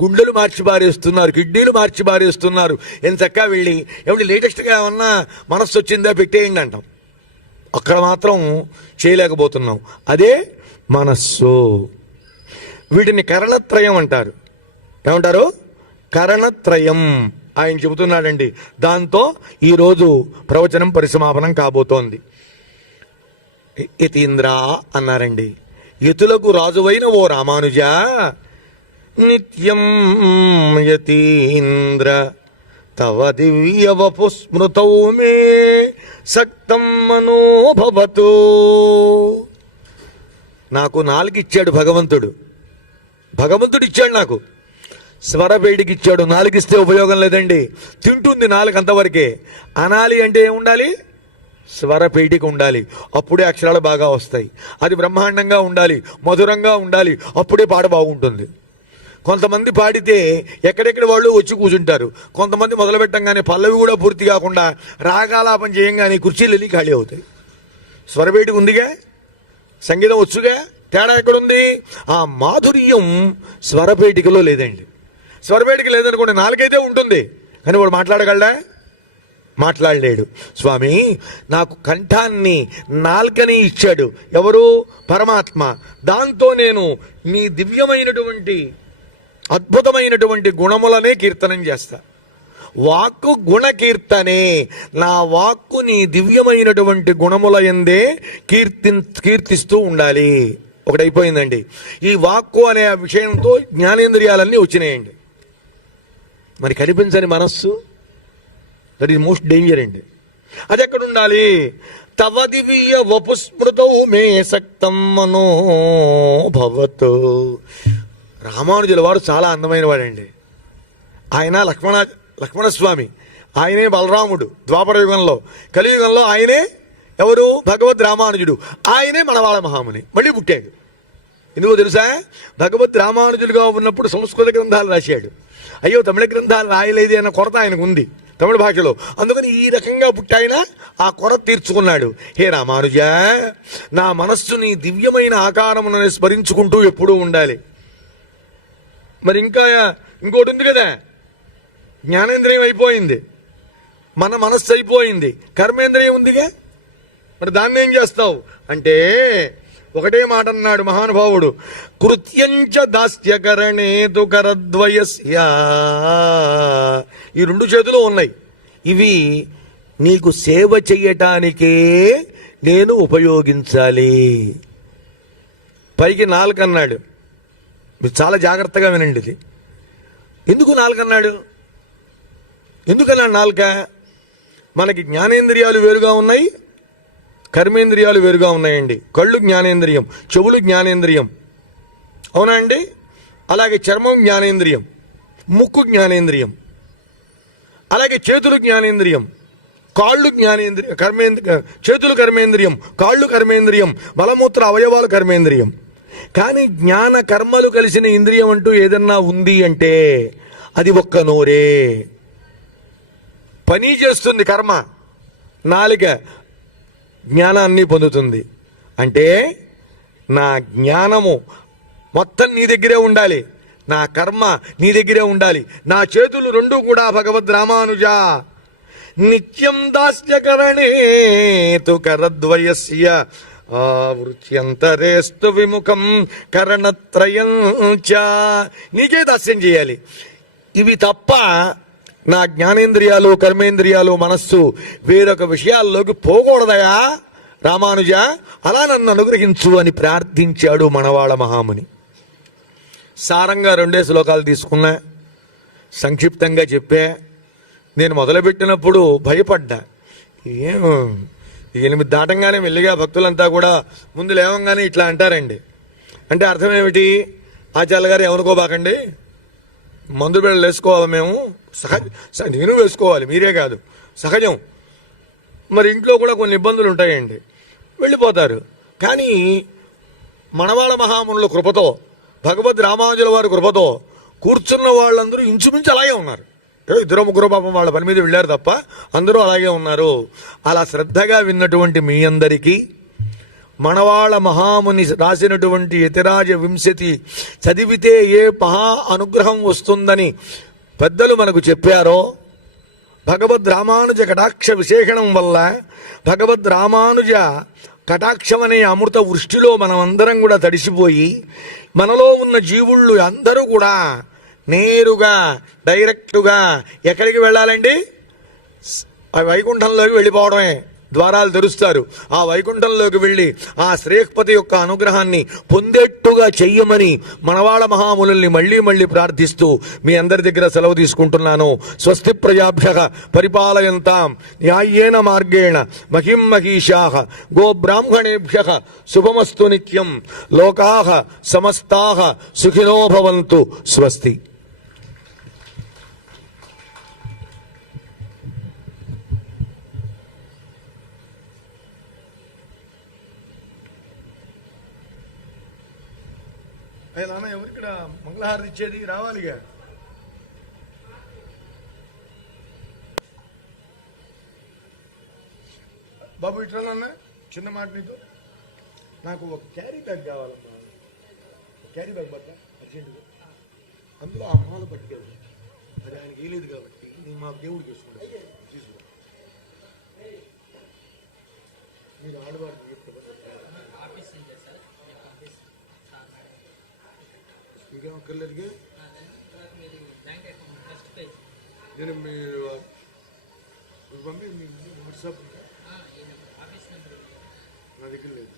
గుండెలు మార్చి బారేస్తున్నారు, కిడ్నీలు మార్చి బారేస్తున్నారు. ఎంచక్కా వెళ్ళి ఏమిటి లేటెస్ట్గా ఏమన్నా మనస్సు వచ్చిందా పెట్టేయండి అంటాం. అక్కడ మాత్రం చేయలేకపోతున్నాం. అదే మనస్సు. వీటిని కరణత్రయం అంటారు. ఏమంటారు? కరణత్రయం ఆయన చెబుతున్నాడండి. దాంతో ఈరోజు ప్రవచనం పరిసమాపనం కాబోతోంది. యతీంద్ర అన్నారండి. యతులకు రాజువైన ఓ రామానుజ, నిత్యం యతీంద్ర తవ దివ్య వపుస్మృతౌ మే సక్తం మనోభవతు. నాకు నాలుగిచ్చాడు భగవంతుడు. భగవంతుడిచ్చాడు నాకు. స్వరపేటికి ఇచ్చాడు. నాలుగిస్తే ఉపయోగం లేదండి. తింటుంది నాలుగు అంతవరకే. అనాలి అంటే ఏముండాలి? స్వరపేటికి ఉండాలి. అప్పుడే అక్షరాలు బాగా వస్తాయి. అది బ్రహ్మాండంగా ఉండాలి, మధురంగా ఉండాలి. అప్పుడే పాట బాగుంటుంది. కొంతమంది పాడితే ఎక్కడెక్కడ వాళ్ళు వచ్చి కూర్చుంటారు. కొంతమంది మొదలు పెట్టంగానే పల్లవి కూడా పూర్తి కాకుండా రాగాలాపం చేయంగానే కుర్చీలు వెళ్ళి ఖాళీ అవుతాయి. స్వరపేటికి ఉందిగా, సంగీతం వచ్చుగా, తేడా ఎక్కడుంది? ఆ మాధుర్యం స్వరపేటికలో లేదండి. స్వరపేటిక లేదనుకోండి, నాలుగైతే ఉంటుంది, కానీ వాడు మాట్లాడగలడా? మాట్లాడలేడు. స్వామి నాకు కంఠాన్ని, నాల్కని ఇచ్చాడు. ఎవరు? పరమాత్మ. దాంతో నేను నీ దివ్యమైనటువంటి అద్భుతమైనటువంటి గుణములనే కీర్తనం చేస్తా. వాక్కు గుణ కీర్తనే. నా వాక్కు నీ దివ్యమైనటువంటి గుణముల యందే కీర్తిస్తూ ఉండాలి. ఒకటైపోయిందండి. ఈ వాక్కు అనే విషయంతో జ్ఞానేంద్రియాలన్నీ వచ్చినాయండి. మరి కనిపించని మనస్సు, దట్ ఈస్ మోస్ట్ డేంజర్ అండి. అది ఎక్కడ ఉండాలి? తవ దివ్య వపుస్మృతౌ మే సక్తం మనోభవతు. రామానుజుల వారు చాలా అందమైన వాడండి. ఆయన లక్ష్మణస్వామి. ఆయనే బలరాముడు ద్వాపర యుగంలో. కలియుగంలో ఆయనే ఎవరు? భగవద్ రామానుజుడు. ఆయనే మనవాళ్ళ మహాముని. మళ్ళీ పుట్టాడు. ఎందుకో తెలుసా? భగవద్ రామానుజులుగా ఉన్నప్పుడు సంస్కృత గ్రంథాలు రాశాడు. అయ్యో తమిళ గ్రంథాలు రాయలేదు అన్న కొరత ఆయనకు ఉంది తమిళ భాషలో. అందుకని ఈ రకంగా పుట్టాయన ఆ కొరత తీర్చుకున్నాడు. హే రామానుజ, నా మనస్సుని దివ్యమైన ఆకారమును స్మరించుకుంటూ ఎప్పుడూ ఉండాలి. మరి ఇంకోటి ఉంది కదా, జ్ఞానేంద్రియం అయిపోయింది, మన మనస్సు అయిపోయింది, కర్మేంద్రియం ఉందిగా. మరి దాన్ని ఏం చేస్తావు అంటే ఒకటే మాట అన్నాడు మహానుభావుడు, కృత్యంచ దాస్యకరణేతు కరద్వయస్య. ఈ రెండు చేతులు ఉన్నాయి, ఇవి నీకు సేవ చెయ్యటానికే నేను ఉపయోగించాలి. పైకి నాలుక అన్నాడు, మీరు చాలా జాగ్రత్తగా వినండి ఇది. ఎందుకు నాలుక అన్నాడు? ఎందుకన్నాడు నాలుక? మనకి జ్ఞానేంద్రియాలు వేరుగా ఉన్నాయి, కర్మేంద్రియాలు వేరుగా ఉన్నాయండి. కళ్ళు జ్ఞానేంద్రియం, చెవులు జ్ఞానేంద్రియం, అవునా అండి? అలాగే చర్మం జ్ఞానేంద్రియం, ముక్కు జ్ఞానేంద్రియం, అలాగే చేతులు జ్ఞానేంద్రియం, కాళ్ళు జ్ఞానేంద్రియం, చేతులు కర్మేంద్రియం, కాళ్ళు కర్మేంద్రియం, మలమూత్ర అవయవాలు కర్మేంద్రియం. కానీ జ్ఞాన కర్మలు కలిసిన ఇంద్రియం అంటూ ఏదన్నా ఉంది అంటే అది ఒక్క నోరే. పని చేస్తుంది కర్మ, నాలుక జ్ఞానాన్ని పొందుతుంది. అంటే నా జ్ఞానము మొత్తం నీ దగ్గరే ఉండాలి, నా కర్మ నీ దగ్గరే ఉండాలి. నా చేతులు రెండు కూడా భగవద్ రామానుజ నిత్యం దాస్యకరణే తు కరద్వయస్య ఆవృత్యంతరేస్తు విముఖం కరణత్రయం చ. నీకే దాస్యం చేయాలి. ఇవి తప్ప నా జ్ఞానేంద్రియాలు, కర్మేంద్రియాలు, మనస్సు వేరొక విషయాల్లోకి పోకూడదయా రామానుజ, అలా నన్ను అనుగ్రహించు అని ప్రార్థించాడు మనవాళ మహాముని. సారంగా 2 శ్లోకాలు తీసుకున్నా, సంక్షిప్తంగా చెప్పా. నేను మొదలుపెట్టినప్పుడు భయపడ్డా, 8 దాటంగానే మెల్లిగా భక్తులంతా కూడా ముందు లేవంగానే ఇట్లా అంటారండి. అంటే అర్థం ఏమిటి? ఆచార్య గారు ఏమనుకోబాకండి, మందు బిళ్ళలు వేసుకోవాలి మేము, నేను వేసుకోవాలి, మీరే కాదు, సహజం. మరి ఇంట్లో కూడా కొన్ని ఇబ్బందులు ఉంటాయండి, వెళ్ళిపోతారు. కానీ మనవాళ మహామునుల కృపతో, భగవద్ రామానుజుల వారి కృపతో కూర్చున్న వాళ్ళందరూ ఇంచుమించు అలాగే ఉన్నారు. 2-3 పాపం వాళ్ళ పని మీద వెళ్ళారు తప్ప అందరూ అలాగే ఉన్నారు. అలా శ్రద్ధగా విన్నటువంటి మీ అందరికీ మనవాళ మహాముని రాసినటువంటి యతిరాజ వింశతి చదివితే ఏ మహా అనుగ్రహం వస్తుందని పెద్దలు మనకు చెప్పారో, భగవద్ రామానుజ కటాక్ష విశేషణం వల్ల భగవద్ రామానుజ కటాక్షం అనే అమృత వృష్టిలో మనమందరం కూడా తడిసిపోయి, మనలో ఉన్న జీవుళ్ళు అందరూ కూడా నేరుగా డైరెక్టుగా ఎక్కడికి వెళ్ళాలండి? వైకుంఠంలోకి వెళ్ళిపోవడమే. ద్వారాలు తెరుస్తారు. ఆ వైకుంఠంలోకి వెళ్ళి ఆ శ్రేయఃపతి యొక్క అనుగ్రహాన్ని పొందేట్టుగా చెయ్యమని మనవాళ మహామునుల్ని మళ్ళీ మళ్ళీ ప్రార్థిస్తూ మీ అందరి దగ్గర సెలవు తీసుకుంటున్నాను. స్వస్తి ప్రజాభ్యః పరిపాలయంతాం న్యాయేన మార్గేణ మహిం మహిషాః గోబ్రాహ్మణేభ్యః శుభమస్తు నిత్యం. లోకాః సమస్తాః సుఖినో భవంతు. స్వస్తి. నాన్న ఎవరిక్కడ మంగళహారతి ఇచ్చేది? రావాలిగా. బాబు ఇట్లా నాన్న, చిన్న మాట నీతో, నాకు ఒక క్యారీ బ్యాగ్ కావాలమ్మా. క్యారీ బ్యాగ్ బట్ట అర్జెంటుగా, అందులో ఆ మాల పట్టుకెళ్తాను. అది ఆయనకి వేయలేదు కాబట్టి నేను మా దేవుడికి వేసుకుంటాను. తీసుకుంటా. మీరు ఆడవారికి ఇంకేం అక్కర్లేదు. నేను మీరు పంపి వాట్సాప్ నా దగ్గర లేదు.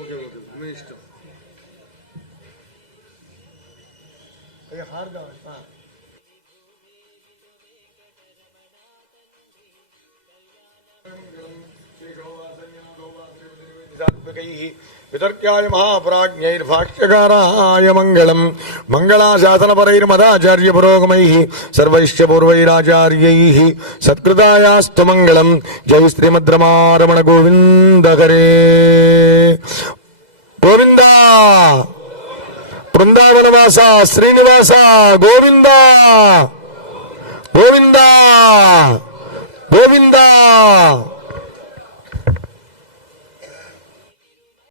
ఓకే ఓకే, మీ ఇష్టం. హార్ కావాలి. వితర్క్యాయ మహాప్రాజ్ఞైర్భాష్యకారాయ మంగళం. మంగళాశాసనపరైర్మదాచార్య పురోగమైః సర్వైశ్చ పూర్వైరాచార్యైః సత్కృతాయాస్తు మంగళం. జై శ్రీమద్రమారమణ గోవింద హరే గోవింద. బృందావనవాస శ్రీనివాస గోవింద గోవింద.